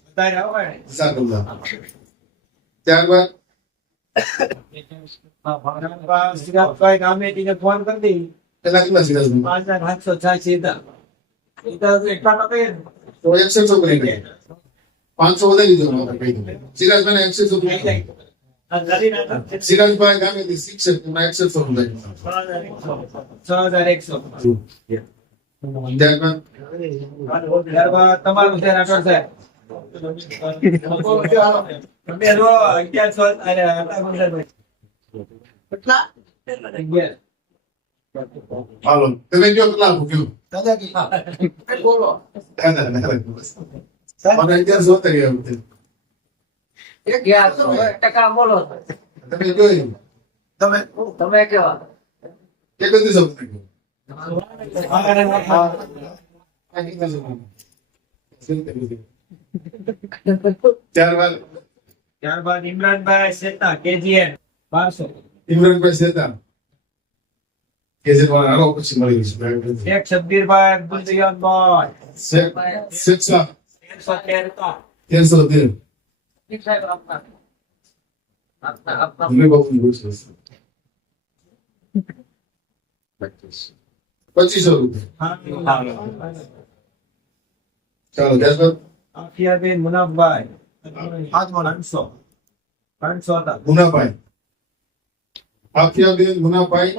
ત્યારબાદ સિરાજભાઈ ગામેતીને ફોન કરી દઈ પેલા કેટલા સિરાજભાઈ 5786 હતા એટલા તો કહીએ ને. તો 100 કરી દે 500 વધારી દીધો આપણે કહી દઉં સિરાજભાઈ 100 કરી સિરાજભાઈ ગામેથી શિક્ષક એમાં 100 વધારી 6100 ત્યારબાદ ત્યારબાદ તમારું છે રાઠોડ સાહેબ તમે રો 1100 અરે આટલા ગુંજારભાઈ કેટલા 11 હાલો તમે કયો કેટલા મૂક્યું દાદા કી બોલો મને 1100 તરી આવ્યું એ ગયા 100% બોલો તમે જોયું તમે તમે કેવા કે કદી સમજ ત્યારબાદ ત્યારબાદ ઇમરાનભાઈ શેતા કેજીએન 1200 ઇમરાનભાઈ શેતા કે જે પણ આરો પછી મળી ગયું શેખ શબ્બીરભાઈ અબ્દુલ રિયાદભાઈ શિક્ષા 113 13 ઠીક સાહેબ આપના આપના મને બહુ ખુશ છે 2500 રૂપિયા ચાલો ત્યારબાદ આફિયાબેન મુનાફભાઈ હાથ મોડા 500 હતા મુનાભાઈ આફિયાબેન મુનાભાઈ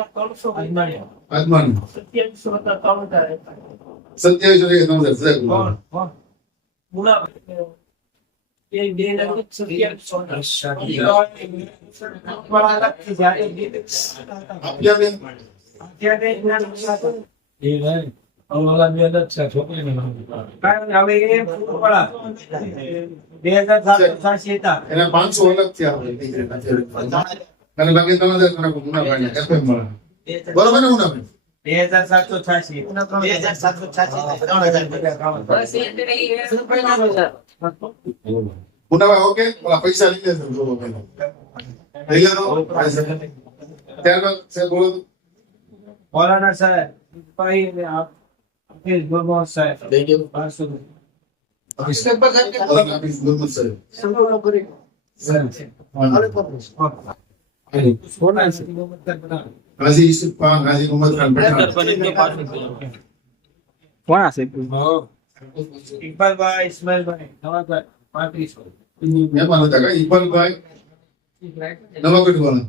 આદમાન 27,900 આફિયાબેન એના 500 અલગ થયા અને બાકી 3,000 મુનાભાઈ FM મળે બરોબર ને મુનાભાઈ 2786 બસ એટલે એ મુનાભાઈ ઓકે ઓલા પૈસા લઈ લેજો બોલો પહેલા લઈ લેજો ત્યારબાદ સાહેબ બોલો મૌલાના સાહેબ ભાઈ હાફિઝ ગુરમોહ સાહેબ 500 અભિષેક પર સાહેબ કે બોલો હાફિઝ ગુરમત સાહેબ સંપૂર્ણ કરી હાલે પર સોના છે મોહમ્મદ ખાન પઠાણ હાજી યુસુફ ખાન હાજી મોહમ્મદ ખાન પઠાણ કોણ છે ઇકબાલભાઈ ઇસ્માઇલભાઈ નવાભાઈ 3500 મહેમાન હતા કઈ ઇકબાલભાઈ નવાગઢ વાળા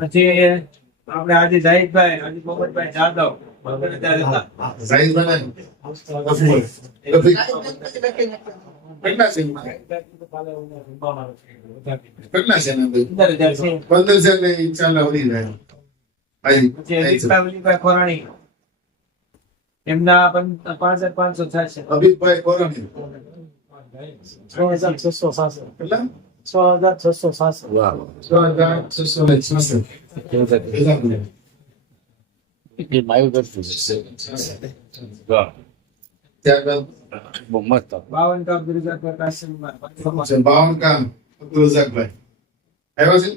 પછી આપણે આજે જાહિદભાઈ આજે પોપટભાઈ જાદવ સાહિદભાઈ કેટલા છે કેટલા છે ને 15 છે ને ઇન્શાલ્લાહ વધી જાય પછી દીપાવલીભાઈ ખોરાણી એમના 5560 અભિકભાઈ કોરાણી 6666 કેટલા 6666 6666 ત્યારબાદ 52 કપ દુર્ગા પ્રકાશનમાં 52 કામ અબ્દુલ રઝાકભાઈ આવ્યા છે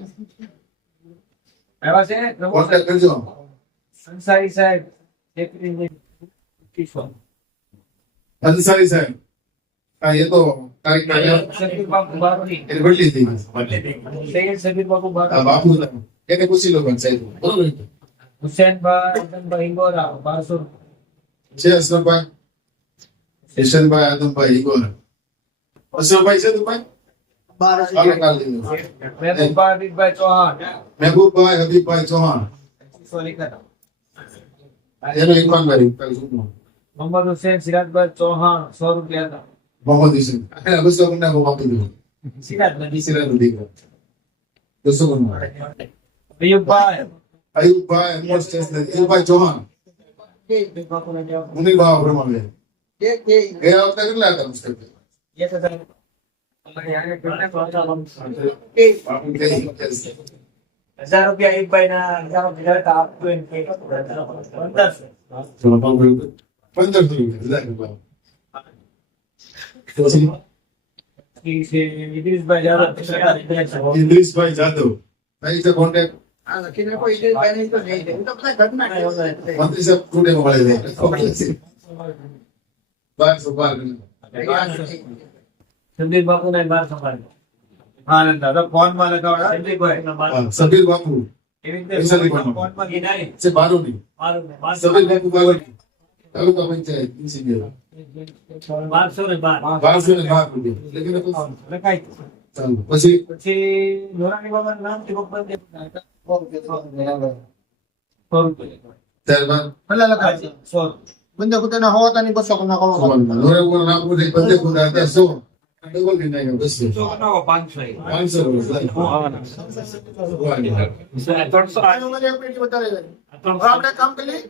આવ્યા છે કોન્ટેક્ટ કરજો અંસારી સાહેબ એકરી કિશોર અંસારી સાહેબ હા એ તો તારીખ સબીર બાપુ બારોની એ બદલી થઈ ગઈ સૈયદ સબીર બાપુ આ બારોની બાપુ એને પૂછી લો પણ સાહેબ બરોબર હુસેનભાઈ આદમભાઈ હિંગોરા 1200 છે અસરભાઈ કિશનભાઈ આદમભાઈ ઈગોર અસરભાઈ છે તું ભાઈ હાલો કાલ દઈ દો મહેબૂબભાઈ હબીબભાઈ ચૌહાણ મહેબૂબભાઈ હબીબભાઈ ચૌહાણ સોરી કરા એનો ઇકબાલભાઈ કાલ સુનો મોહમ્મદ હુસેન સિરાજભાઈ ચૌહાણ 100 રૂપિયા હતા મોહમ્મદ હુસેન આ બસો ગુના કો આપી દો સિરાજ નદી સિરાજ દીકરો બસો ગુના અયુબભાઈ અયુબભાઈ અનમોલ સ્ટેશન અયુબભાઈ ચૌહાણ મુનિર બાવા પ્રમાણે ગયા વખતે કેટલા હતા મુસ્તક ये तो सर બાપુ કે 1000 રૂપિયા એક ભાઈ ના 1000 ભેગા આપતો એમ કે 1500 ચલો બાપુ 1500 રૂપિયા પછી ઠીક છે ઇદ્રીસભાઈ જાદવ ઇદ્રીસભાઈ જાદવ ભાઈ છે કોન્ટેક્ટ કિને કોઈ ઇડેલ બેની તો નહીં દે તો બધા ઘટના મંત્રી સાહેબ ટુડે મળે છે ઓકે 1212 સંદીપ બાપુ ને 1200 હા નંદા તો ફોન માં લગાવડા સંદીપભાઈ સબીર બાપુ એવી પૈસા રીતે નહીં ફોન માં ગીનારી છે બારોની મારું સબીર બાપુ બારોની તાલુકા પંચાયત ઇન્સિનિયર 1200 ને 12 1200 ને 12 રૂપિયા લેકિન તો લખાઈ ચાલો પછી પછી જોરાની બાબાનું નામ થી બપોર દે ત્યારબાદ ભલે લગાડી 100 બંદે કુતેના હોતા ની બસો કના કહો નોરે બોલ નામ પૂછે બંદે ખુદા હતા 100 ડબલ કે નહીં બસ 500 રૂપિયા આનો મને એક મિનિટ બતાવે આપણે કામ કરી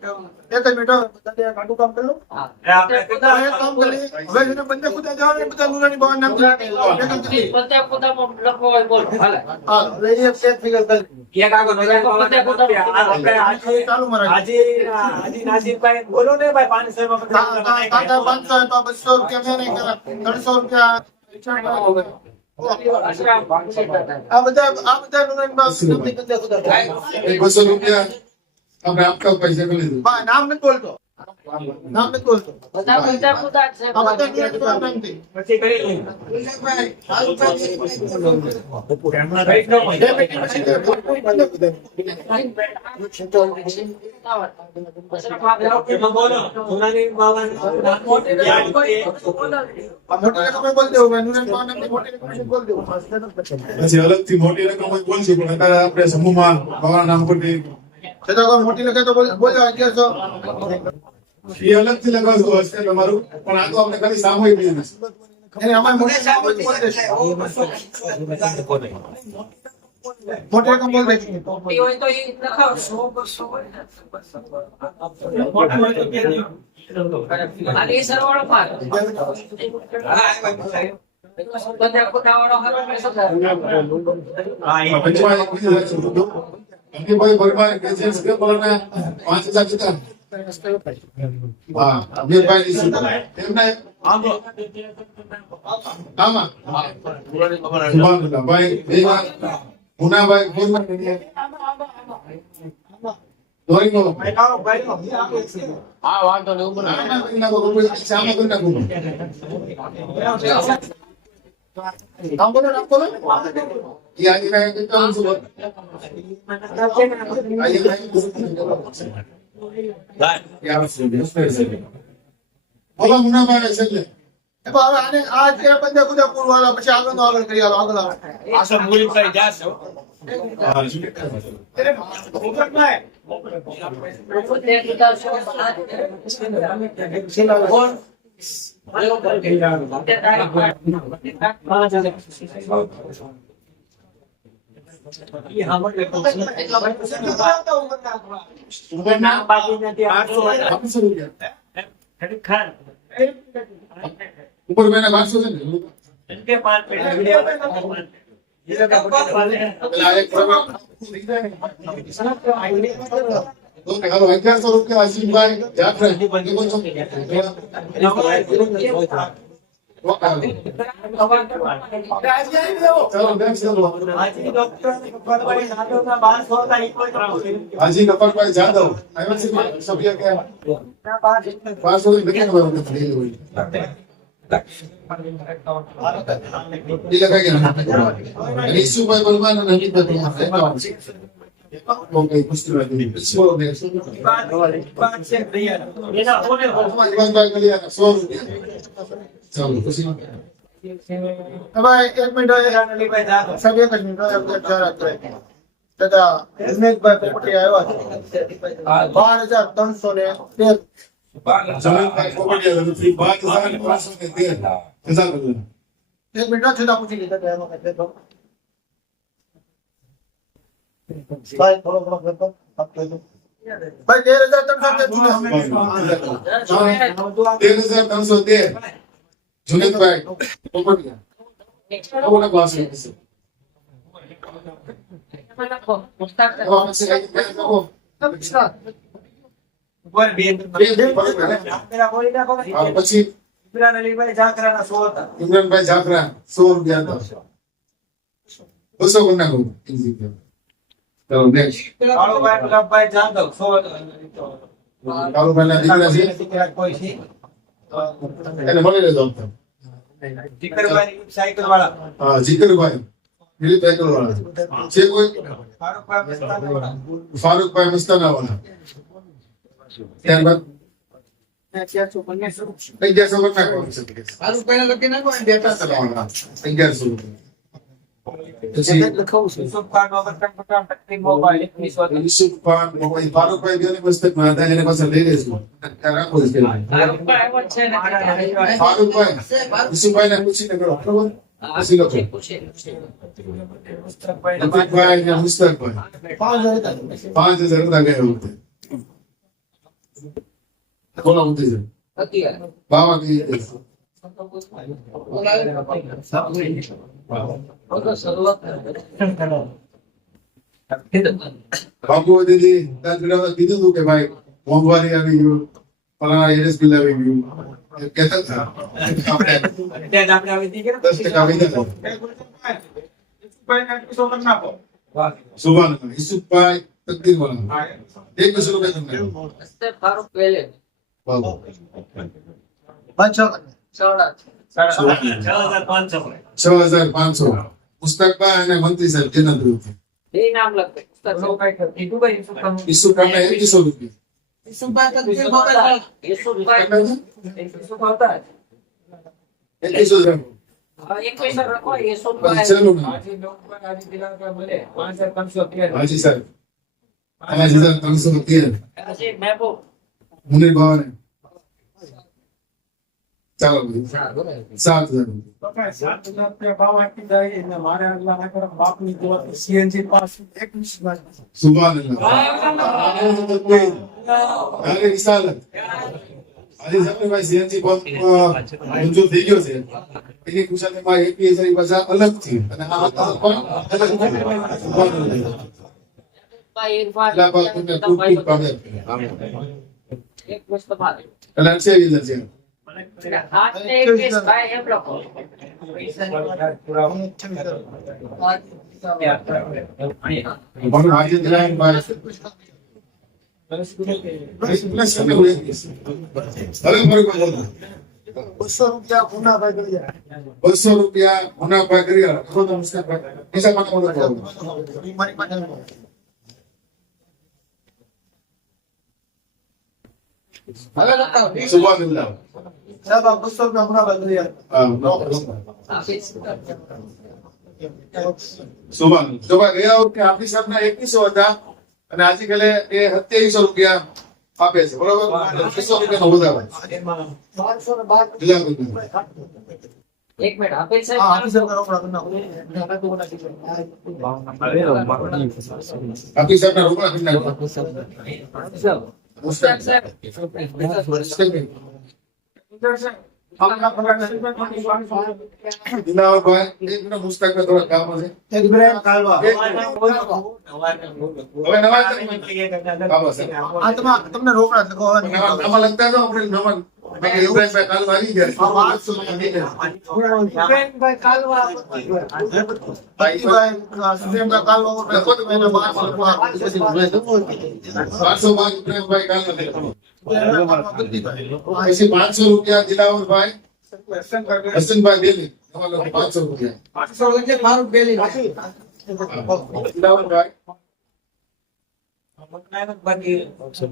એક જ મિનિટ બતાવે કાટુ કામ કરી લો આપણે એક કામ કરી હવે જેને બંદે કુતા જાવ ને બધા નુરાની બાવા નામ થી હા લે એક સેટ ફિગર કરી ચાલુ મરા આજે નાસિરભાઈ બોલો ને ભાઈ 500 માં કાકા 500 તો 200 રૂપિયા મેં નહીં કરા 300 રૂપિયા આ બધા નુરાની બાવા બંદે કુતા 200 રૂપિયા આપણે આપકા પૈસા કરી દીધું બા નામ નથી બોલતો નામ નથી બોલતો આ બધા નુરાની બાવા નામ થી પછી કરી લઈએ બોલો સોનાની બાવાનું મોટી રકમ બોલ દેવું મેં નુરાની બાવા નામ થી મોટી રકમ બોલ દેવું પછી અલગથી મોટી રકમ જ બોલશું પણ અત્યારે આપણે સમૂહમાં બાવા નામ પરથી તો કોઈ મોટી લખે તો બોલો 1100 એ અલગથી લગાવશું હશે તમારું પણ આ તો આપણે ખાલી સામૂહિક બિઝનેસ એને અમારે મોટી રકમ બોલ દેશું મોટી રકમ બોલ દેશું ભાઈ પરમાર એજન્સ કે બોલને 5000 કિતા હા અમીરભાઈ ની સુન એમને આમાં સુભાનઅલ્લાહ ભાઈ બેવા મુનાભાઈ ફોનમાં દોરીનો હા વાંધો નહીં ઉપર ના કોઈ સામે કોઈ ના કોઈ નામ બોલો ये आगे का कितना सुबह आगे का यार सुबह उसमें से બોલો મુનાભાઈ છેલ્લે એમાં હવે આને આ અત્યારે બંને બધા પૂરું હાલો પછી આગળ નો આગળ કરી હાલો આગળ હાલો. આસો મૂલી થઈ જાશો ઉપર બેના 500 છે ને પેલા એક પ્રમાણ તો હાલો 1100 રૂપિયા આશીષભાઈ જાફરાઈ ચાલો બેન ચલો હાજી કપરભાઈ જાદવ આવ્યા છે સભ્ય કે 500 રૂપિયા લખી હોય ये लगा गया ऋषुभाई बलवान અને હમીદભાઈ પરમાર ઓકે પુષ્ટિ વાળી ઈશ્વર ને ભગવાનભાઈ કલિયા 100 રૂપિયા ચાલો પછી હવે એક મિનિટ સાહેબ એક જ મિનિટ દાદા હિમેશભાઈ પોપટી આવ્યા છે 12,313 જમીનભાઈ કોપડિયા નથી 12513 કેટલા કર્યું એક મિનિટ છેલ્લા પૂછી લીધા એમાં કઈ તો ભાઈ થોડો ઘણો ભાઈ 13313 જુનેદભાઈ કોપડિયા કોના ક્લાસ છે પછી ઇમરાનભાઈ જાકરા 100 રૂપિયા હતા 200 કોના કહું ચાલો નેક્સ્ટ કાળુભાઈ ના દીકરા છે એને મળી લેજો હા જીકરભાઈ મિલી સાયકલ વાળા છે કોઈ ફારૂકભાઈ મસ્તાના વાળા ત્યારબાદ 1100 કોના કહું ફારૂકભાઈ લખી નાખો અને ડેટા ચલાવવાના 1100 રૂપિયા ફારૂકભાઈ બેની પુસ્તકમાં હતા એને પાસે લઈ લેશું રાખો ફારૂકભાઈ ઈસુભાઈ ને પૂછીને કરો બરોબર પછી લખો લતીફભાઈ ને મુસ્તકભાઈ 5000 હતા ગયા વખતે કોના ઉઠી છે બાવા કઈ બાપુ દીદી કીધું હતું કે ભાઈ મોંઘવારી આવી ગયું ફલાણા એડ્રેસ બિલ આવી ગયું કહેતા હતા 10% વિધા સુભાન ઈસુભાઈ તકદીર વાળા 100 રૂપિયા તમને 6500 પુસ્તકભાઈ અને મંત્રી સાહેબ જેના તરફથી ઈસુભાઈ 100 રૂપિયા 21 હાજી સાહેબ 5313 મુનીર ભાવને ચાલો 7000 સુભાનઅલ્લાહ રિસાલત આજે સમયમાં સીએનજી પંપ મંજૂર થઈ ગયો છે એની કુશળતામાં એપીએસ ની ભાષા અલગ છે અને આ પણ અલગ છે ₹200 મુનાફા કરી હવે લખતા હોય. સુભાન બિલ્લા સાહેબ આ પુસ્તક ના બરાબર લઈ આવો. સુભાન ગયા વખતે આપણી સાહેબના 2100 હતા અને આજે કાલે એ 2700 રૂપિયા આપે છે બરોબર 600 રૂપિયાનો વધારો જિલ્લા રૂપિયા એક મિનિટ આપે છે હા આપી સાહેબ રોકડા કરી નાખો. આપણી સાહેબના રોકડા કરી નાખો મુસ્તાક સાહેબ દિલાવરભાઈ એક મિનિટ મુસ્તાકને થોડા કામ છે એક ઇબ્રાહિમ કાલવા. હવે નવા કામ હશે આ તમને રોકડા જ લખો હવે. આમાં લખતા જાઓ આપણે નવા ઇબ્રાહિમભાઈ કાલ આવી ગયા ઇબ્રાહિમભાઈ કાલવા. ઇબ્રાહિમ સુરેન્દ્ર કાલવા ઉપર લખો તો એને 500 બાદ ઇબ્રાહિમભાઈ કાલ નથી પછી 500 રૂપિયા દિલાવરભાઈ હસનભાઈ બેલી તમારે 500 રૂપિયા મારું બેલી દિલાવરભાઈ બાકી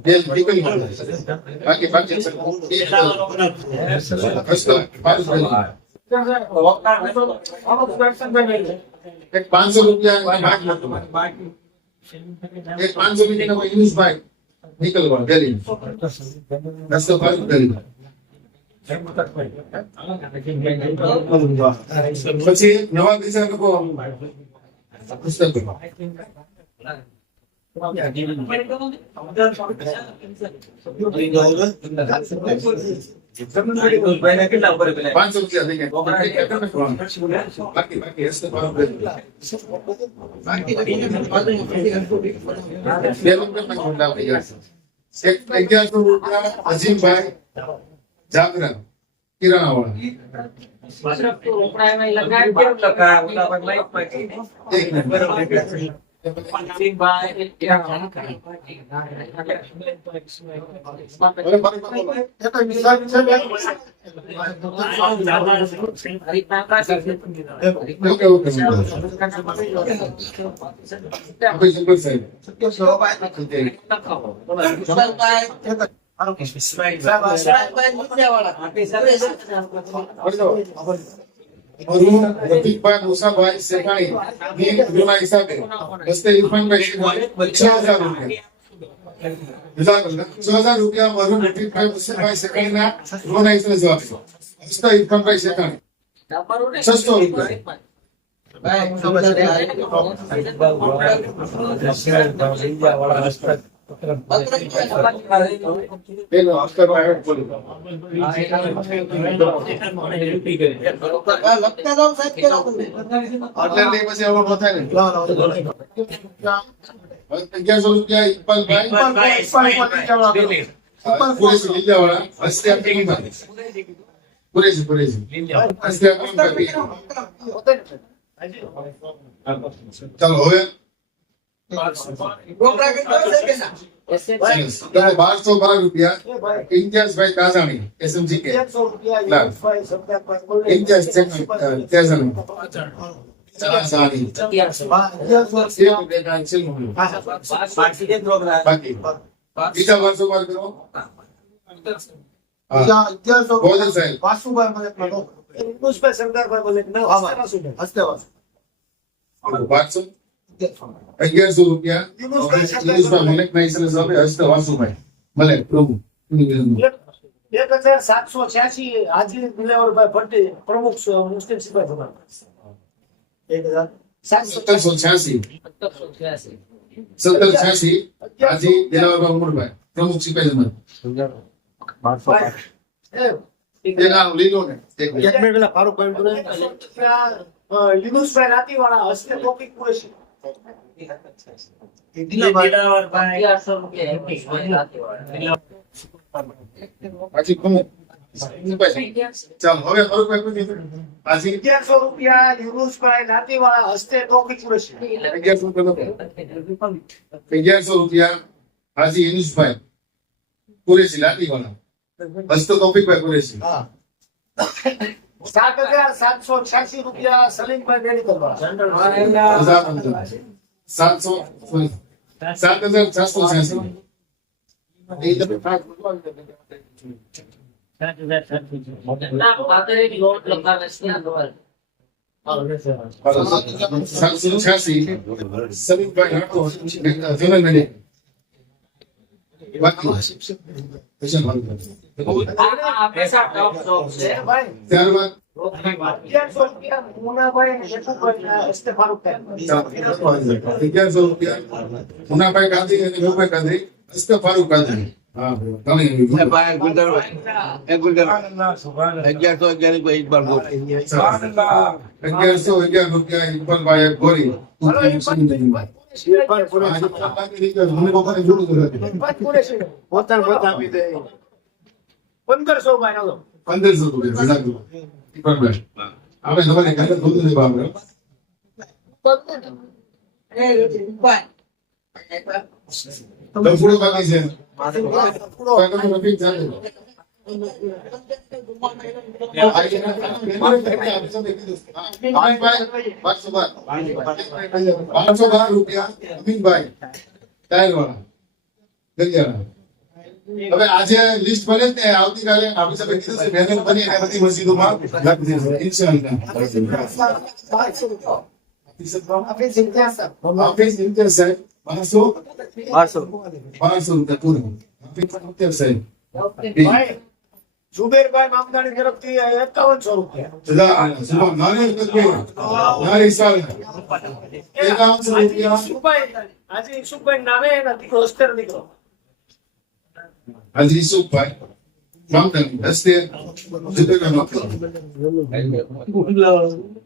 બેલ નીકળી બાકી એક 500 રૂપિયા ભાગ નતો એક 500 રૂપિયા યુનુસભાઈ નીકળવા બેલી રસ્તો પાછું બેલી પછી નવા પૈસા લોકો પુસ્તક કેટલા ઉપર પેલા 500 રૂપિયા થઈ ગયા બાકી હસ્તે પાછું બેલી બે રૂપિયા મોટા થઈ ગયા એક 1100 રૂપિયા અજીમભાઈ જાગરણ કિરાણા વાળા રોકડા એમાં લગાવી કેમ લખા ઓલા પર લાઈટ પાકી એક મિનિટ રફીકભાઈ મુસાભાઈ શેખાણી ની જૂના હિસાબે રસ્તે ઇરફાનભાઈ શેખાણી 6000 રૂપિયા મરુન રફીકભાઈ મુસાભાઈ શેખાણીના જૂના હિસાબે જવાબ રસ્તે ઇરફાનભાઈ શેખાણી 600 રૂપિયા પેલો અસ્કરભાઈ બોલો લખતા જાઓ સાહેબ કે લખો. એટલે નહીં પછી આવો ન થાય ને 1100 રૂપિયા ઇકબાલભાઈ કુરેશી લીલાવાળા હસ્તે આપી કુરેશી હસ્તે આપી ચાલો હવે રોકડા કેટલા છે કે ના? 1212 રૂપિયા ઇન્જાસભાઈ કાજાણી એસએમજી કે 100 રૂપિયા યુનુસભાઈ શબ્દાભાઈ બોલે. ઇન્જાસ તેજાણી ચાસાણી બાકી બીજા વર્ષો બાદ કરો બીજા 1100 ગોવિંદ સાહેબ વાસુભાઈ મને એટલા રોકડા. યુનુસભાઈ સરદારભાઈ બોલે ના હસ્તે વાસ. 500 1100 રૂપિયા યુનુસભાઈ મલેક ભાઈ સરસાબે હસ્તે વાસુભાઈ મલેક પ્રભુ 1786 હાજી દિલાવરભાઈ ભટ્ટી પ્રમુખ મુસ્લિમ સિપાહી સમાજ. 1786 હાજી દિલાવરભાઈ ઉમરભાઈ પ્રમુખ સિપાહી સમાજ તેના લીધો ને એક મિનિટ. યુનુસભાઈ રાતીવાળા હસ્તે ટોપિક કુરેશી. દિલાવરભાઈ 1100 રૂપિયા એમની રાતીવાળા. પાછી પ્રમુખ સિપાહી ચાલો હવે ફરુકભાઈ પૂછી પાછી 1100 રૂપિયા યુનુસભાઈ રાતીવાળા હસ્તે ટોપિક કુરેશી. 1100 રૂપિયા હાજી યુનુસભાઈ કુરેશી લાઠીવાળા હસ્તો તોફિકભાઈ કુરેશી 7786 રૂપિયા સલીમભાઈ મેડિકલ વાળા. 7486 એ તમે ફાઇલ બોલવાનું છે. ના પાતળી લોટ લગાવે છે ત્યાં તો 786 સમીરભાઈ રાઠોડ જનરલ મેનેજર બાકી આ પૈસા ટોપ ટોપ છે ત્યારબાદ 1100 રૂપિયા મુનાભાઈ ને શેઠુભાઈ હસ્તે ફારૂક થાય. 1100 રૂપિયા મુનાભાઈ ગાંધી અને ગોપાઈ ગાંધી હસ્તે ફારૂક ગાંધી. હા તમે 1111 રૂપિયા ઇકબાલભાઈ ગોરી. મને બપોરે જોડું કર્યું. પોતાને પોતા આપી દે. 1500 ભાઈ નો 1500 રૂપિયા જઝાકુલ્લાહ. ઇકબાલભાઈ આપણે તમારે ઘરે દૂધ લેવા આવ્યો. દફડો બાકી છે. રફીક ચાલે. રૂપિયા અમીનભાઈ ટાયરવાળા ગંજારા. હવે આજે લિસ્ટ બને જ ને આવતીકાલે આપણી સાહેબે કીધું છે બેનર બની અને બધી મસ્જિદોમાં લાગી જશે ઇન્શાઅલ્લાહ. હાફિઝ ઇમ્તિયાઝ સાહેબ 1200 રૂપિયા પૂરું. હાફિઝ ઇમ્તિયાઝ સાહેબ ભાઈ જુબેરભાઈ મામદાણી તરફથી 5100 રૂપિયા. સુભાન નાની કરકે નાની સાલ 5100 રૂપિયા. આજે ઈસુભાઈ નામે એના દીકરો અસ્કર દીકરો. હાજી સુભાઈ મામદાની હસ્તે જુબેરભાઈ મામદાની.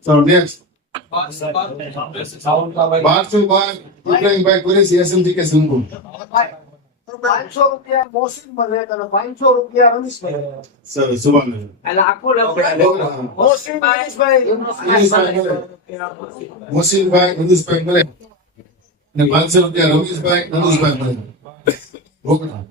So next 1200 ઇબ્રાહીમભાઈ કુરેશી એસએમજી કે સંગુ. 500 રૂપિયા મોહસિન મળે અને 500 રૂપિયા રમીશભાઈ. સરસ સુભાન એટલે આખું લખેલું મોહસિન રમીશભાઈ મોસીનભાઈ નંદુસભાઈ મળે અને 500 રૂપિયા રમેશભાઈ નંદુસભાઈ મળે. રોકડા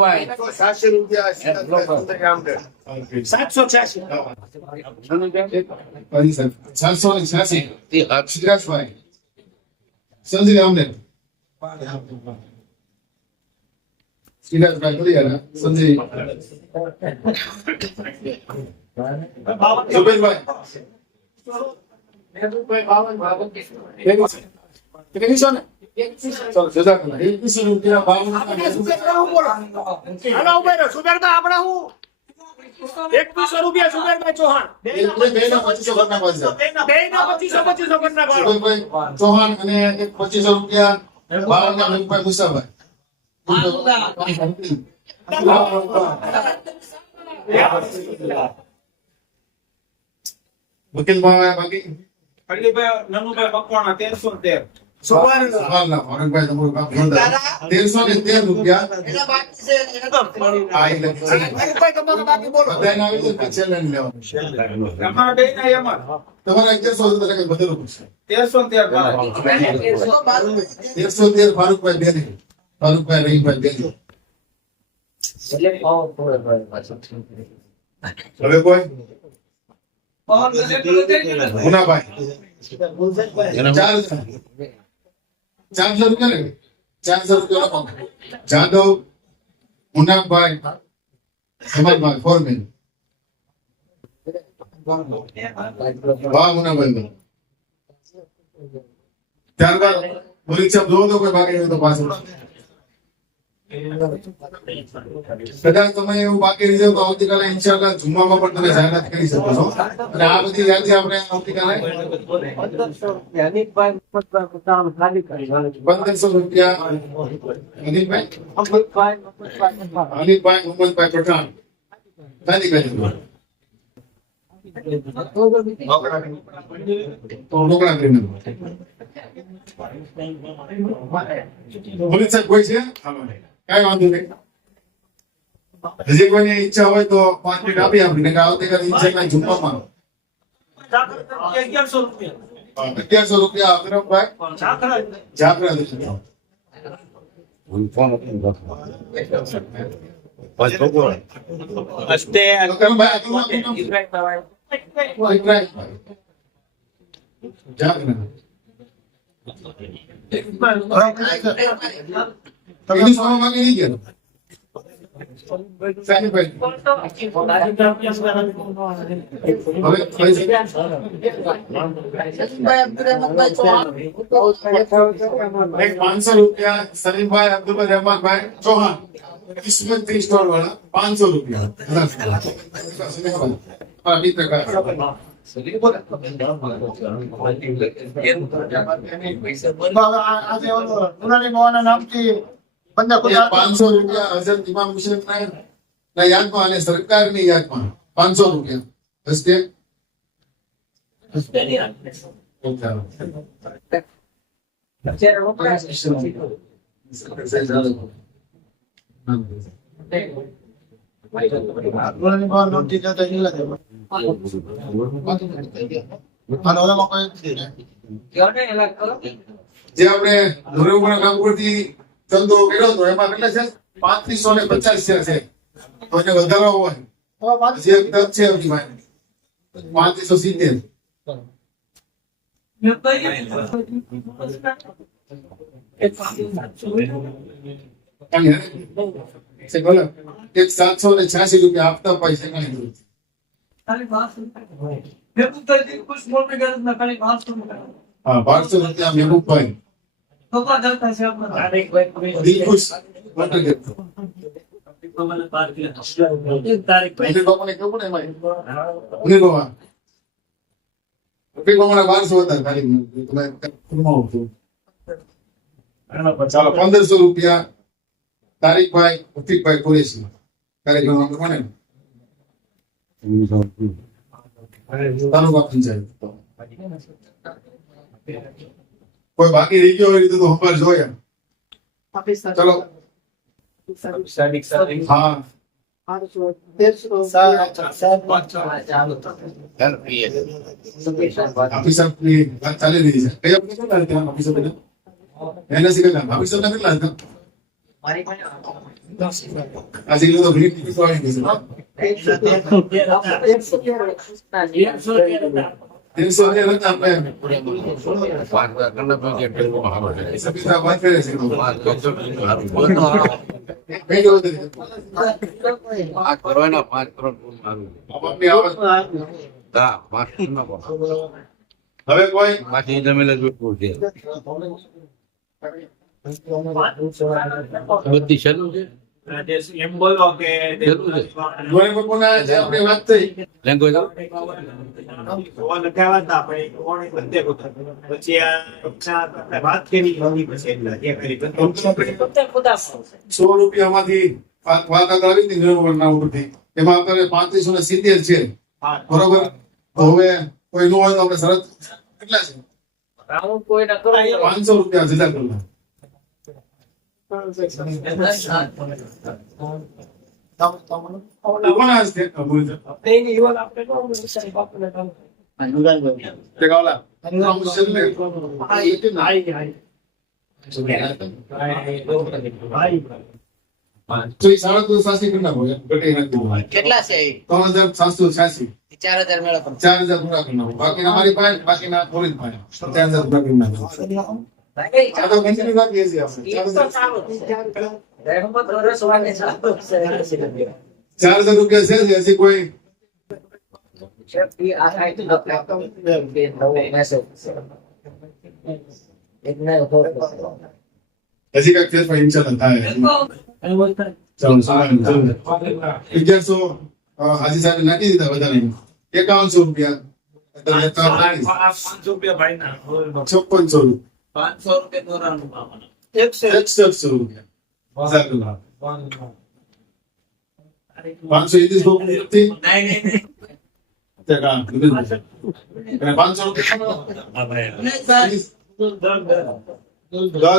ભાઈ 700 રૂપિયા 786 786 સિદ્ધાર્થભાઈ સંજય આમને સિદ્ધાર્થભાઈ બોલિયાના સંજય જુબેરભાઈ ટેલિવિઝન ચલો જજાકલ્લાહ 21 રૂપિયા 52 હાલો ઉભા રહો. સુબેરભાઈ આપણા હું 2100 રૂપિયા સુબેરભાઈ ચૌહાણ. બેના 2500 કરના પાસે બેયના 2500 કરના પાડો. સુબેરભાઈ ચૌહાણ અને એક 2500 રૂપિયા 52 ના મેમભાઈ મુસાભાઈ વકીલ બાકી સવાલના ફારૂકભાઈ તમારું કામ જોરદાર 1313 રૂપિયા આ ઈ લખી છે. બધાને આવી છે પાછળ લઈને લેવાનું તમારા 1100 રૂપિયા લખે બધું પૂછશે 1313 ફારૂકભાઈ બેની ફારૂકભાઈ રહીમભાઈ બેની. એટલે હવે કોઈ મુનાભાઈ 400 રૂપિયા ને 400 રૂપિયા લખો. જાદવ મુનાભાઈ સમાજભાઈ ફોરમેન વાહ મુનાભાઈ. ત્યારબાદ પરીક્ષા જોવો તો કોઈ બાકી હોય તો પાછળ કદાચ તમે એવું બાકી રહી જાવ તો આવતીકાલે ઇન્શાઅલ્લાહ જુમ્મામાં પણ તમે જાહેરાત કરી શકો છો. અને આ બધી યાદી આપણે આવતીકાલે 1500 રૂપિયા અનિલભાઈ મોહમ્મદભાઈ પઠાણ ગાંધીભાઈ રોકડા કરીને પોલીસ સાહેબ કોઈ છે કઈ વાંધો નહીં. હજી કોઈની ઈચ્છા હોય તો 5 મિનિટ આપી આપણે આવતીકાલે ઇન્શાઅલ્લાહ જુમ્મામાં 1100 રૂપિયા અકરમભાઈ જાકરા હસ્તે તમે સોના માંગી નહીં ગયા સાહેબભાઈ હવે એક 500 રૂપિયા સલીમભાઈ અબ્દુલ રહેમાનભાઈ ચૌહાણ કિસ્મત ટી સ્ટોર વાળા 500 રૂપિયા હા મિત્ર કા આજે નુરાની મોહના નામથી 500 રૂપિયા હઝરત ઇમામ હુસૈન ના યાદમાં અને સરકારની યાદમાં 500 રૂપિયા હસ્તે નુરાની મોહના નામથી જતા ઈલા દે અને ઓલામાં કોઈ નથી ને. જે આપણે ધોરેઉપરના કામ પરથી ધંધો કર્યો હતો એમાં કેટલા છે 3550 શેર છે તો એને વધારો હોય જે તક છે એમની પાસે 3570 એક 786 રૂપિયા આપતા પૈસા કઈ દઉં હા 1200 રૂપિયા મહેબૂબભાઈ દિલખુશ અનિલ બાપાને કેવું પડે એમાં અનિલ બાપા અનિલ બાપાના 1200 હતા ખાલી તમે ફરમાવો તો ચાલો 1500 રૂપિયા તારીખભાઈ અફીકભાઈ કુરેશી કાર્યક્રમ કોને તાલુકા પંચાયત કોઈ બાકી રહી ગયો હોય તો હંભાર જોયા ચલો હા ઓફિસર ની વાત ચાલી રહી છે કઈ આપણે કેટલા હતા ઓફિસર બધા એના સી કેટલા ઓફિસર ના કેટલા હતા આજે એ લોકો ઘણી ટિકિટો આવી ગઈ છે 300 હતા આપણે સબીતા વાત કરે છે કઈ જો આ કરવાના 5 કરોડ મારું આપની આવાજ હા 5 કરોડ ના હવે કોઈ બાકી જમીન જ પૂર છે બધી શરૂ છે એમ બોલો કે ગોરે બપોના જે આપણે વાત થઈ લેંગ્વેજ લખાવા હતા આપણે કોણે બધે પછી આ વાત કરી પછી એટલે એ કરી 100 રૂપિયામાંથી વાત આગળ આવી હતી નિર્મળના ઉપરથી એમાં આપણે 3570 છે બરોબર તો હવે કોઈ નો હોય તો આપણે શરત કેટલા છે 500 રૂપિયા જતા કરવા કોના હસ્તે બોલ તે કાવલા તો એ સાડા તો સાસી કરી નાખો ઘટે નાખી કેટલા છે 3786 4000 મેળવો 4000 પૂરા કરી નાખો બાકીના મારી પાસે બાકીના પોલીસ પાસે 4000 પૂરા કરી નાખો આ તો કંટીન્યુ રાખીએ છીએ આપણે 4000 રૂપિયા છે હજી કોઈ હજી કઈક ફેરફાર ઇન્શાલ્લાહ થાય ચાલો ચાલો 1100 હાજી સાહેબ નાખી દીધા બધાને 5100 રૂપિયા 500 રૂપિયા ભાઈ ના 5600 રૂપિયા 6100 રૂપિયા 530 રૂપિયા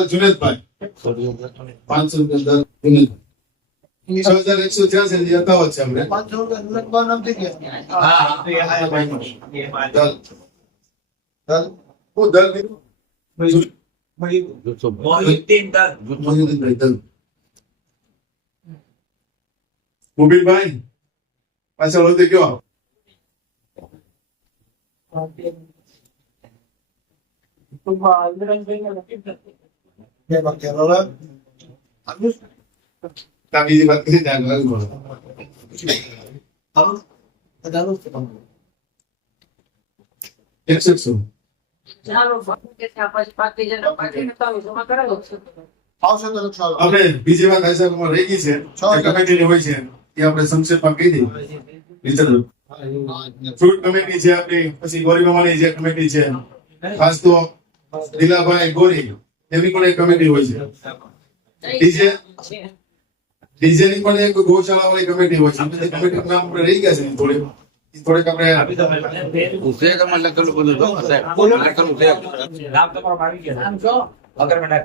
જુનેદભાઈ 500 રૂપિયા જુનેદ 6186 જે હતા છે અમને 500 રૂપિયા નુરાની નામથી ગયા. દલ હું દલ મોહિદ્દીન દલ મોહિદ્દીન દલ ગોવિંદભાઈ પાછળ હોતે કયો બે બાકી હવે તા બીજી વાત કરી ત્યાં આગળ બોલો. હાલો ચાલો 100. ચાલો કે પછી પાકી જઈને પાકી નતા જમા કરાવો આવશે તો ચાલો આપણે બીજી વાત આઈસામાં રહી ગઈ છે જે કમિટીની હોય છે એ આપણે સંક્ષેપમાં કહી દઈએ વિચારો ફ્રૂટ કમિટી છે આપણી પછી ગોરીમામાની જે કમિટી છે ખાસ તો લીલાભાઈ ગોરી એની પણ એક કમિટી હોય છે ડીજે ની પણ એક ગૌશાળા વાળી કમિટી હોય છે બધી કમિટીનું નામ આપણે રહી ગયા છે થોડીક આપણે ઉસે તમારે લખેલું બધું જો સાહેબ લખેલું છે નામ તમારું આવી ગયા નામ છો અગર મેં ના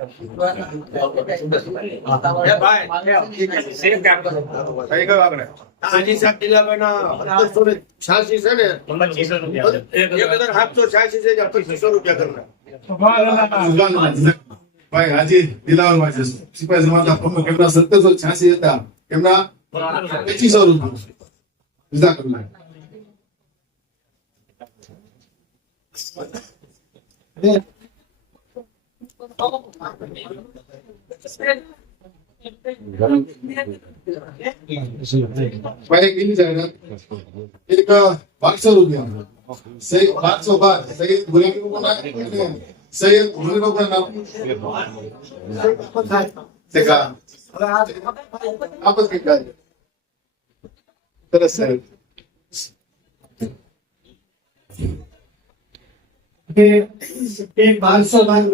સેમ કામ કરો કઈ કયો આપણે આજી સાહેબ ડીલાભાઈના 1586 છે ને 2500 રૂપિયા 1786 છે 2500 રૂપિયા કરના ભાઈ હાજી દિલાવર છે સિપાહી જમાતના પ્રમુખ એમના 1786 હતા એમના 2500 રૂપિયા જઝાકલ્લાહ. ભાઈ એક ઇન્જ એક 500 રૂપિયા સહી 500 બાદ સહી ગુલામી કો ના સહી ગુલામી કો નામ સેકા આપસ કે કાર્ય સરસ સાહેબ એક 1200 બાદ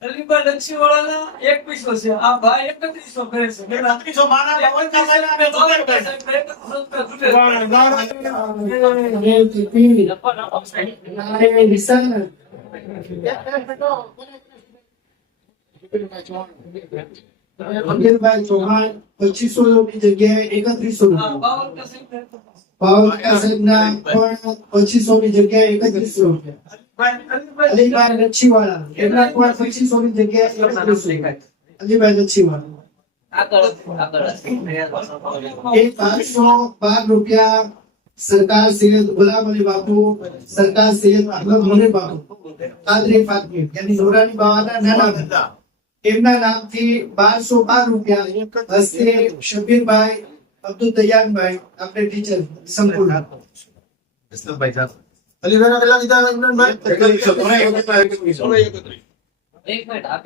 અલીબા લક્ષી વાળાના એક પૈસો છે આ ભાઈ 3100 કરે છે મેં 3100 માના ડબલ કમાઈને અમે જોડે અમીરભાઈ ચૌહાણ 2500 ની જગ્યાએ 3100 પાવર સાહેબના પણ 2500 ની જગ્યાએ 3100 રૂપિયા અલીભાઈ લચ્છીવાળા એમના પણ 2500 ની જગ્યાએ 3100 અલીભાઈ લચ્છીવાળા એક 512 રૂપિયા સરકાર સૈયદ ગુલામ અલી બાપુ સરકાર સૈયદ અહમદ મોની બાપુ કાદરી ફાતમી યાની નૂરાની બાવાના નાના હતા એમના નામથી 1212 રૂપિયા હસ્તે શબીરભાઈ અબ્દુલ દયાનભાઈ આપણે ટીચર સંપૂર્ણ અલીભાઈના કેટલા કીધા ઇમરાનભાઈ 3100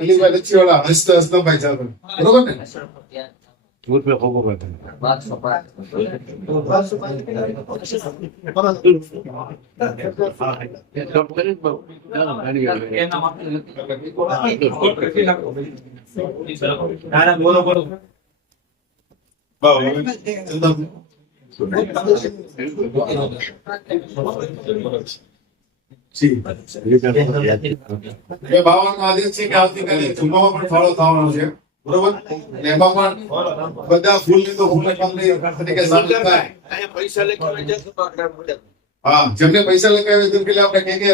અલીભાઈ લચ્છીવાળા હસતા હસતા ભાઈ ચાલો બરોબર ને રૂપિયા ખોખો કરતા સ્ટોપ કરી બહુ ના ના બોલો બોલો બાવાનો આદેશ છે કે આવતીકાલે જુમ્મામાં પણ ફાળો થવાનો છે બરોબર એમાં પણ બધા ફૂલ ની તો ફૂલ તરીકે સામેલ થાય પૈસા લખી હા જેમને પૈસા લગાવે તેમ પેલા આપણે કે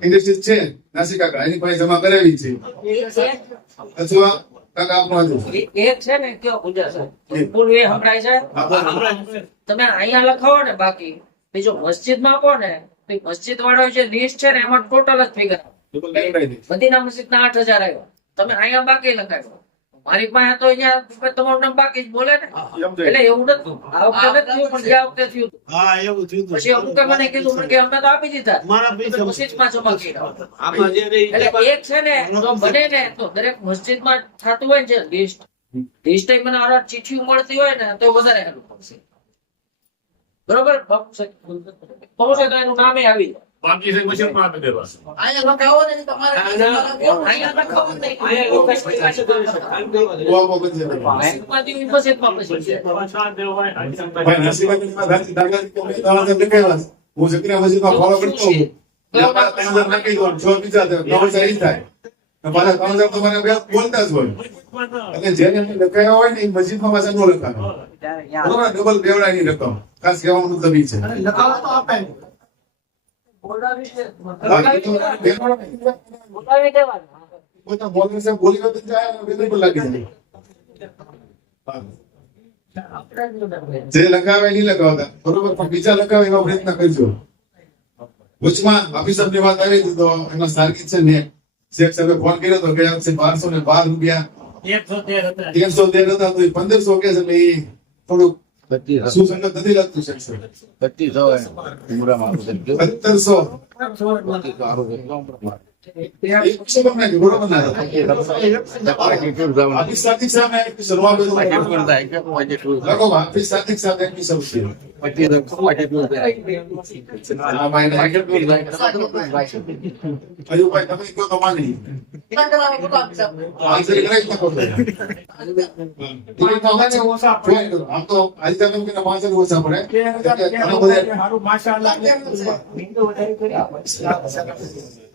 ઇન્ડસ્ટ્રીઝ છે નાસિકા એની પાસે જમા કરાવી છે અથવા કાકા આપનો આદેશ એક છે ને કયો પૂજા છે પૂર્વે સંભળાય છે તમે અહીંયા લખાવો ને બાકી બીજો મસ્જિદમાં આપો ને તો મસ્જિદ વાળો જે લિસ્ટ છે ને એમાં ટોટલ જ ફિગર બધીના મસ્જિદના 8000 આવ્યો તમે અહીંયા બાકી લખાવ્યો મારી પાસે તો અહીંયા તમારું નામ બાકી જ બોલે ને એટલે એવું નતું આ વખતે નથી થયું પણ ગયા વખતે થયું હા એવું થયું પછી અમુક મને કીધું કે અમે તો આપી દીધા મારા પૈસા મસ્જિદમાં જમા કર્યા આમાં જે રહી એટલે એક છે ને જો બને ને તો દરેક મસ્જિદમાં થતું હોય ને લિસ્ટ મને આ ચિઠ્ઠી મળતી હોય ને તો વધારે હેલ્પ પડશે બરોબર પહોંચે તો એનું નામે આવી જાય બાકી છે મશીનમાં આપી દેવા અહીંયા લખાવો ને તમારે અહીંયા લખાવો ને અહીંયા લોકેશન પાસે દુઆમાં બનશે બેંકમાંથી મસ્જિદમાં પછી ભાઈ નાસિકાની માં ગાંધી દાદાજી કે મેં તારા લખાવ્યા છે. હું જકરિયા મસ્જિદમાં ફોલો કરતો હોઉં ત્યાં પાછા 3000 નાખી દો છ બીજા નવ સહી થાય પાછા 3000 તમારે બોલતા જ હોય એટલે જેને લખાયા હોય ને એ મસ્જિદમાં પાછા ન લખાવે બરોબર ડબલ બેવડાની રકમ ખાસ કહેવાનો મતલબ એ છે લખાવો તો આપે બોલાવી છે બાકી તો બેવડાની બોલાવી દેવાનું કોઈ તો બોલને સાહેબ બોલી વખતે જાય ને વેતન પર લાગી જાય હા. જે લગાવે નહીં લગાવતા બરોબર, પણ બીજા લગાવે એવા પ્રયત્ન કરજો. વચમાં ઓફિસરની વાત આવી હતી તો એમાં સાર્કિટ છે ને શેખ સાહેબે ફોન કર્યો તો ગયા વખતે 1212 રૂપિયા 313 હતા તો 1500 કે છે એટલે એ થોડુંક સુસંગત નથી લાગતું શેખ સાહેબ. 2500 ઉમરામાં 1700 એક વસ્તુ તમને કહું, બરોબર ના ઓફિસ સાર્કિટ સાહેબ એક શરૂઆત લગો ઓફિસ સાર્કિટ સાહેબ એક શરૂ અયુભાઈ તમે કહો તો માની આંતરિક કરાઈ શકો આમ તો આજે તમે કે 5 ઓછા પડે સારું માશાઅલ્લાહ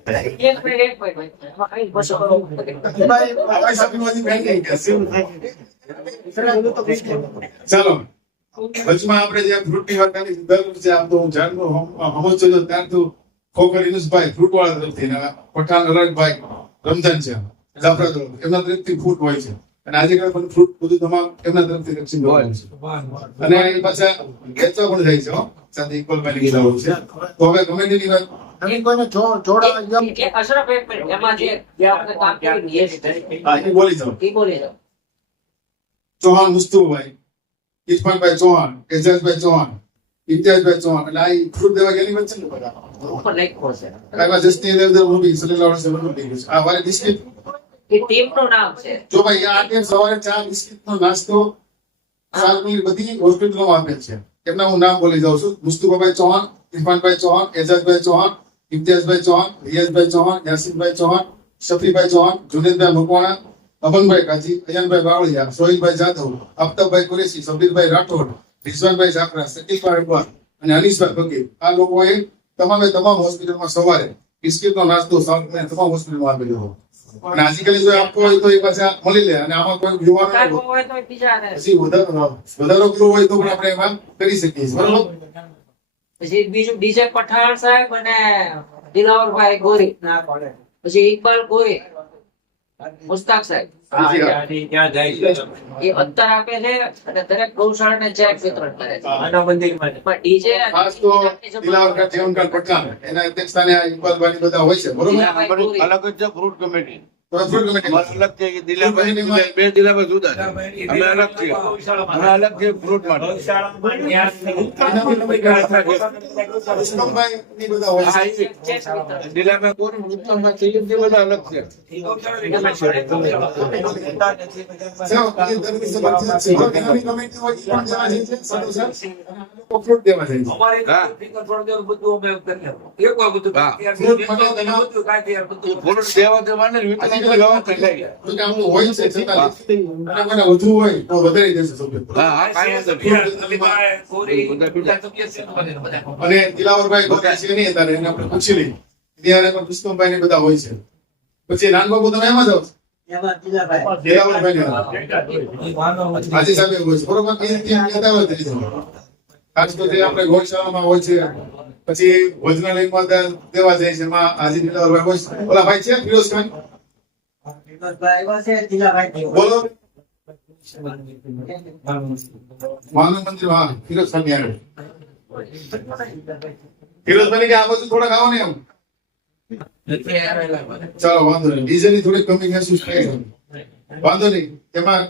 એક મિનિટ ભાઈ એમાં કઈ બસો આપણી સાબિનવાદી બેન નહીં કે ચાલો વચમાં આપણે જે ફ્રૂટની વાત કરી દર વર્ષે આમ તો હું જાણતો સમજ છું ત્યાં તો ખોખર યુનુસભાઈ ફ્રૂટ વાળા તરફથી ને પઠાણ અલગભાઈ રમજાન છે જાફરા તરફ એમના તરફથી ફ્રૂટ હોય છે અને આજે કાલે પણ ફ્રૂટ બધું તમામ એમના તરફથી રક્ષિત હોય છે અને એ પાછા વેચવા પણ જાય છે હો સાથે ઇક્વલભાઈ કીધા હોય છે તો હવે કમેન્ટની વાત નવીન કોઈને જોડા અશરફ એક મિનિટ એમાં જે આપણે કામ કરી હા એ બોલી જાઓ એ બોલી જાઓ ચૌહાણ મુસ્તુભાઈ ઇરફાનભાઈ ચૌહાણ એજાજભાઈ ચૌહાણ ઇમ્તિયાઝભાઈ ચૌહાણ એટલે આ ફ્રૂટ દેવા ગયેલી વચ્ચે ને બધા ઉપર લખ્યો છે આમાં જસ્તી અંદર મૂવી સલેલા વાળા સેવન થઈ ગયું છે આ વારે બિસ્કિટ એ ટીમનું નામ છે જો ભાઈ આ ટાઈમ સવારે ચા બિસ્કિટનો નાસ્તો સાલની બધી હોસ્પિટલોમાં આપે છે એમના હું નામ બોલી જાઉં છું મુસ્તુફાભાઈ ચૌહાણ ઇરફાનભાઈ ચૌહાણ એજાજભાઈ ચૌહાણ ઇમ્તિયાઝભાઈ ચૌહાણ રિયાઝભાઈ ચૌહાણ યાસીનભાઈ ચૌહાણ શફીભાઈ ચૌહાણ જુનેદભાઈ મકવાણા અમનભાઈ કાજી અયનભાઈ બાવળિયા સોહિલભાઈ જાદવ આફતાબભાઈ કુરેશી સબીરભાઈ રાઠોડ રિઝવાનભાઈ જાફરા શકીલભાઈ અકબર અને અનીસભાઈ ફકીર આ લોકોએ તમામ હોસ્પિટલમાં સવારે બિસ્કિટનો નાસ્તો તમામ હોસ્પિટલમાં આપેલો હતો અને આજકાલ જો આપવો હોય તો એ પાછા મળી લે અને આમાં કોઈ યુવાનો કાઢવો હોય તો બીજા ને પછી વધારો કરવો હોય તો પણ આપણે એમાં કરી શકીએ છીએ બરોબર પછી બીજું ડીજે પઠાણ સાહેબ અને દિલાવરભાઈ ગોરી પછી ઇકબાલ ગોરી મુસ્તાક સાહેબ ત્યાં જાય છે એ અત્તર આપે છે અને દરેક ગૌશાળાને ચેક વિતરણ કરે છે આના મંદિરમાં પણ ડીજે ખાસ તો દિલાવરકા જીવનકાળ પઠાણ એના અધ્યક્ષસ્થાને આ ઇકબાલભાઈ બધા હોય છે બરોબર અલગ જ છે ફ્રૂટ કમિટી તો ફ્રૂટ કમિટી અલગ છે કે દિલાભાઈ બે દિલાભાઈ જુદા છે અમે અલગ છીએ અમે અલગ છે ફ્રૂટ માટે ઉત્તમભાઈ ની બધા હોય છે દિલાભાઈ કોણ ઉત્તમભાઈ છે એ બધા અલગ છે ફ્રૂટ દેવા જાય ફ્રૂટ દેવા દેવાને વિતરણ કરવા થઈ જાય છે આમ હોય છે છતાં અને વધુ હોય તો વધારી દેશે સભ્ય હા હા કાંઈ અને દિલાવરભાઈ ગોરા છે નહીં અત્યારે એને આપણે પૂછી લઈએ ત્યારે પણ પુષ્પમભાઈ ને બધા હોય છે પછી નાનબાબુ તમે એમાં જાઓ દિલાવરભાઈ ને હાજી સાહેબ હોય છે બરોબર એ ત્યાં કહેતા હોય તરી ખાસ તો જે આપણે ગૌશાળામાં હોય છે પછી ભોજનાલયમાં દેવા જાય છે એમાં હાજી દિલાવરભાઈ હોય છે ઓલા ભાઈ છે ફિરોઝ ખાન બોલો માનવ મંદિર હા ફિરોઝ ખાન ની આગળ ફિરોઝભાઈ કે આ બધું થોડાક આવો ને એમ ચાલો વાંધો નહીં ડીઝલ ની થોડી કમી મહેસૂસ થાય છે વાંધો નહીં એમાં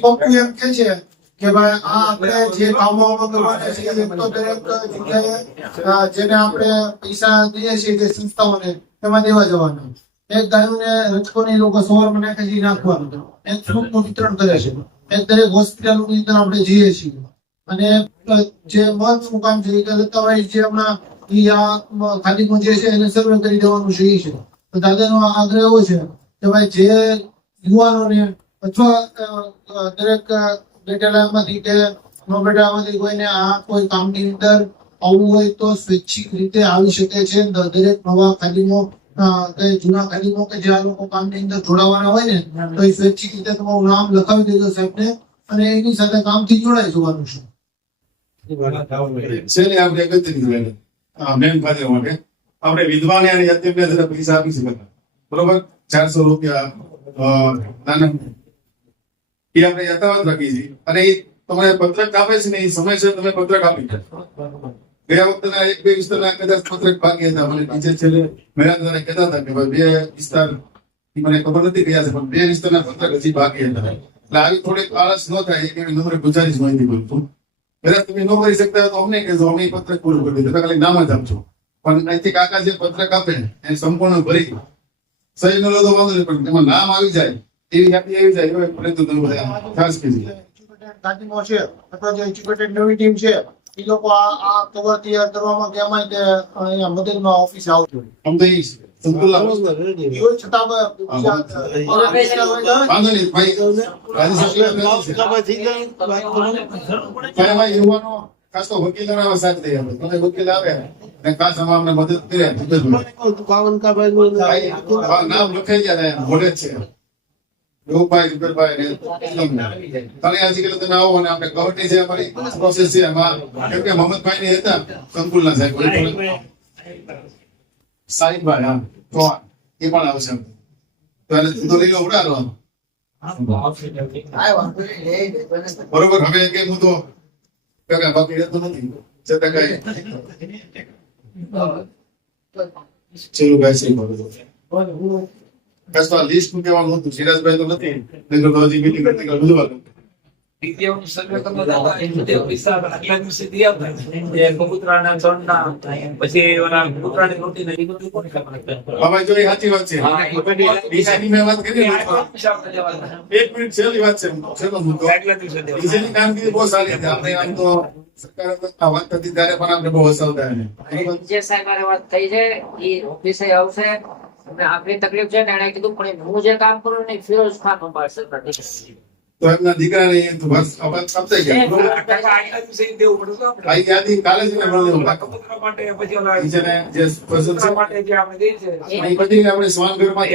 કંપની એમ કે છે કે ભાઈ આ આપણે જે કામો કરવાના છે એ તો દરેક જગ્યાએ જેને આપણે પૈસા દઈએ છીએ જે સંસ્થાઓને એમાં દેવા જવાના એક ગાયોને રચકોને એ લોકો સવારમાં નાખે છે નાખવાનું એક ફ્રૂટનું વિતરણ કરે છે એક દરેક હોસ્પિટલની અંદર આપણે જઈએ છીએ અને જે મહત્વનું કામ છે કે લતાભાઈ જે હમણાં ખાદીમાં જે છે એને સર્વે કરી દેવાનું છે એ છે તો દાદાનો આગ્રહ એવો છે કે ભાઈ જે યુવાનોને અથવા દરેક બેઠેલામાંથી કે ન બેઠેલામાંથી કોઈને આ કોઈ કામની અંદર આવવું હોય તો સ્વૈચ્છિક રીતે આવી શકે છે દરેક નવા ખાદીમો કે જૂના ખાદીમો કે જે આ લોકો કામની અંદર જોડાવાના હોય ને તો એ સ્વૈચ્છિક રીતે તમારું નામ લખાવી દેજો સાહેબને અને એની સાથે કામથી જોડાઈ જવાનું છે છેલ્લે આપણે એકત્રિત મેન ફાધર માટે આપણે વિધવાને અને યતીમને જરા પૈસા આપી શકતા બરોબર 400 રૂપિયા નાના એ આપણે યથાવત રાખીએ છીએ અને એ તમારે પત્રક આપે છે ને એ સમય છે તમે પત્રક આપી દો. ગયા વખતના એક બે વિસ્તારના કદાચ પત્રક બાકી હતા. મને નીચે છેલ્લે મેળા દ્વારા કહેતા હતા કે ભાઈ 2 વિસ્તાર ઈ મને ખબર નથી કયા છે પણ 2 વિસ્તારના પત્રક હજી બાકી હતા. એટલે આવી થોડીક આળસ ન થાય એ કેવી નંબરે ગુજારીશ માહિતી બોલતું કદાચ તમે ન કરી શકતા હોય તો અમને કહેજો, અમે ઈ પત્રક પૂરું કરી દીધું. ખાલી નામ જ આપજો પણ અહીંથી કાકા જે પત્રક આપે એને સંપૂર્ણ ભરી સહી ન લો તો વાંધો નહીં પણ એમાં નામ આવી જાય એવી યાદી આવી જાય એવો એક પ્રયત્ન તમે બધા ખાસ કીધું. ગાંધીનો છે અથવા જે એજ્યુકેટેડ નવી ટીમ છે એ લોકો આ કવર તૈયાર કરવામાં કે આમાં કે અહીંયા મદદમાં ઓફિસે આવજો. આમ તો ઈ સંતુલન એવું છતાં વાંધો નહીં ભાઈ ભાઈ યુવાનો ખાસ તો વકીલોના સાથ દઈએ આપણે. તમે વકીલ આવે અને ખાસ આમાં અમને મદદ કરે નામ લખાઈ ગયા મોડે છે યોગભાઈ જુબેરભાઈ ને તમે આજકાલ તમે આવો અને આપણે ગવર્નની જે અમારી પ્રોસેસ છે એમાં કેમ કે મોહમ્મદભાઈ ને હતા સંકુલના સાહેબ સાહિબભાઈ હા તો એ પણ આવશે તો એને ધંધો લઈ લો ઉડાડવાનો બરોબર. હવે કે હું તો કાકા બાકી રહેતો નથી છતાં કઈ ચલો ભાઈ શ્રી ખાસ તો આ લિસ્ટ નું કહેવાનું હતું. સિરાજભાઈ તો નથી નહીંતર તો હજી મીટિંગ કરતી કાલ બુધવારે વિદ્યાઓનું સર્વે કરવા જતા એ બધે પૈસા આગલા દિવસે દી આવતા. એ કબૂતરાના ચણના પછી ઓલા કબૂતરાની રોટીને એ બધું કોને ખબર પડે? બાબા જો એ સાચી વાત છે. હા, એ બધી ડીસીની મેં વાત કરી ને પૈસા આપણે દેવાના. એક મિનિટ છેલ્લી વાત છે છેલ્લો મુદ્દો. આગલા દિવસે દેવાના. ડીસીની કામગીરી બહુ સારી હતી. આપણે આમ તો સરકાર આ વાત થતી ત્યારે પણ આપણે બહુ હસાવતા એને. જે સાહેબ મારે વાત થઈ છે એ ઓફિસે આવશે અને આપણી તકલીફ છે ને એને કીધું પણ હું જે કામ કરું ને એ ફિરોઝ ખાન સંભાળશે. તો એમના દીકરાને એ તો વર્ષ આપતા ગયા બરોબર. આગલા દિવસે ઈ દેવું પડે તો આપણે. આ યાદી કાલે જ મેં મળેલું. કબૂતરા માટે પછી ઓલા ઈ છે ને જે પસંદ છે માટે જે આપણે દઈએ છે એ બધી આપણે સ્વાનગરમાં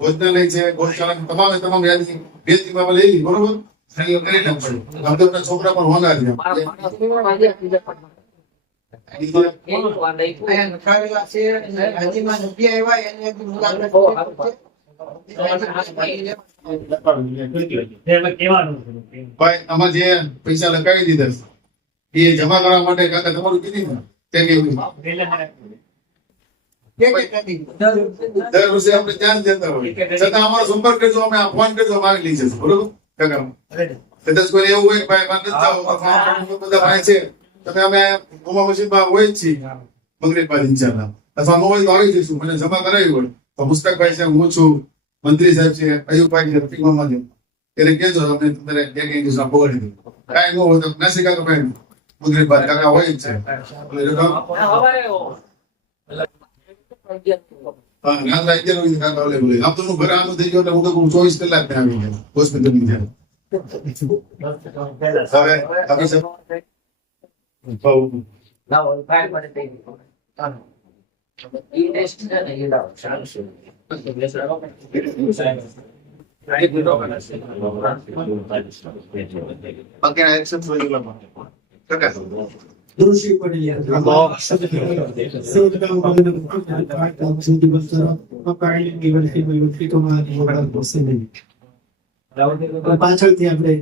ભોજનાલય છે ગૌશાળા તમામ યાદી 2 દિવસમાં લઈ લીધી બરોબર. સહયોગ કરી નાખશું. ગામદેવના છોકરા પણ હોંગા છે. ભાઈ આમાં જે પૈસા લગાવી દીધા એ જમા કરવા માટે કાકા તમારું કીધી ને તે કેવું દર વર્ષે આપણે ધ્યાન દેતા હોય છતાં અમારો સંપર્ક કરજો, અમે ફોન કરજો, માગી લઈ જશું બરોબર કાકા. કદાચ કોઈ એવું હોય કે ભાઈ મારે નથી જવું, બધા ભાઈ છે તમે અમે ઉમા મસ્જિદમાં હોય જ છીએ મગરીબ બાદ ઇન્શાલ્લાહ અથવા ન હોય તો આવી જઈશું. મને જમા કરાવી હોય તો મુસ્તકભાઈ છે, હું છું, મંત્રી સાહેબ છે, અયુબભાઈ છે, રફીક મોહમ્મદ છે, એને કહેજો અમે તમને એક દિવસમાં પહોંચાડી દઉં. કાંઈ ન હોય તો નાસી કાકા ભાઈ મગરીબ બાદ કાકા હોય જ છે. હા રાત 11 વાગે કાકા અવેલેબલ હોય. આમ તો હું ઘરે આમ થઈ ગયો એટલે હું તો 24 કલાક ત્યાં આવી ગયા હોસ્પિટલની ત્યાં. હવે આપી શકો દોષી પડી પાછળથી આપણે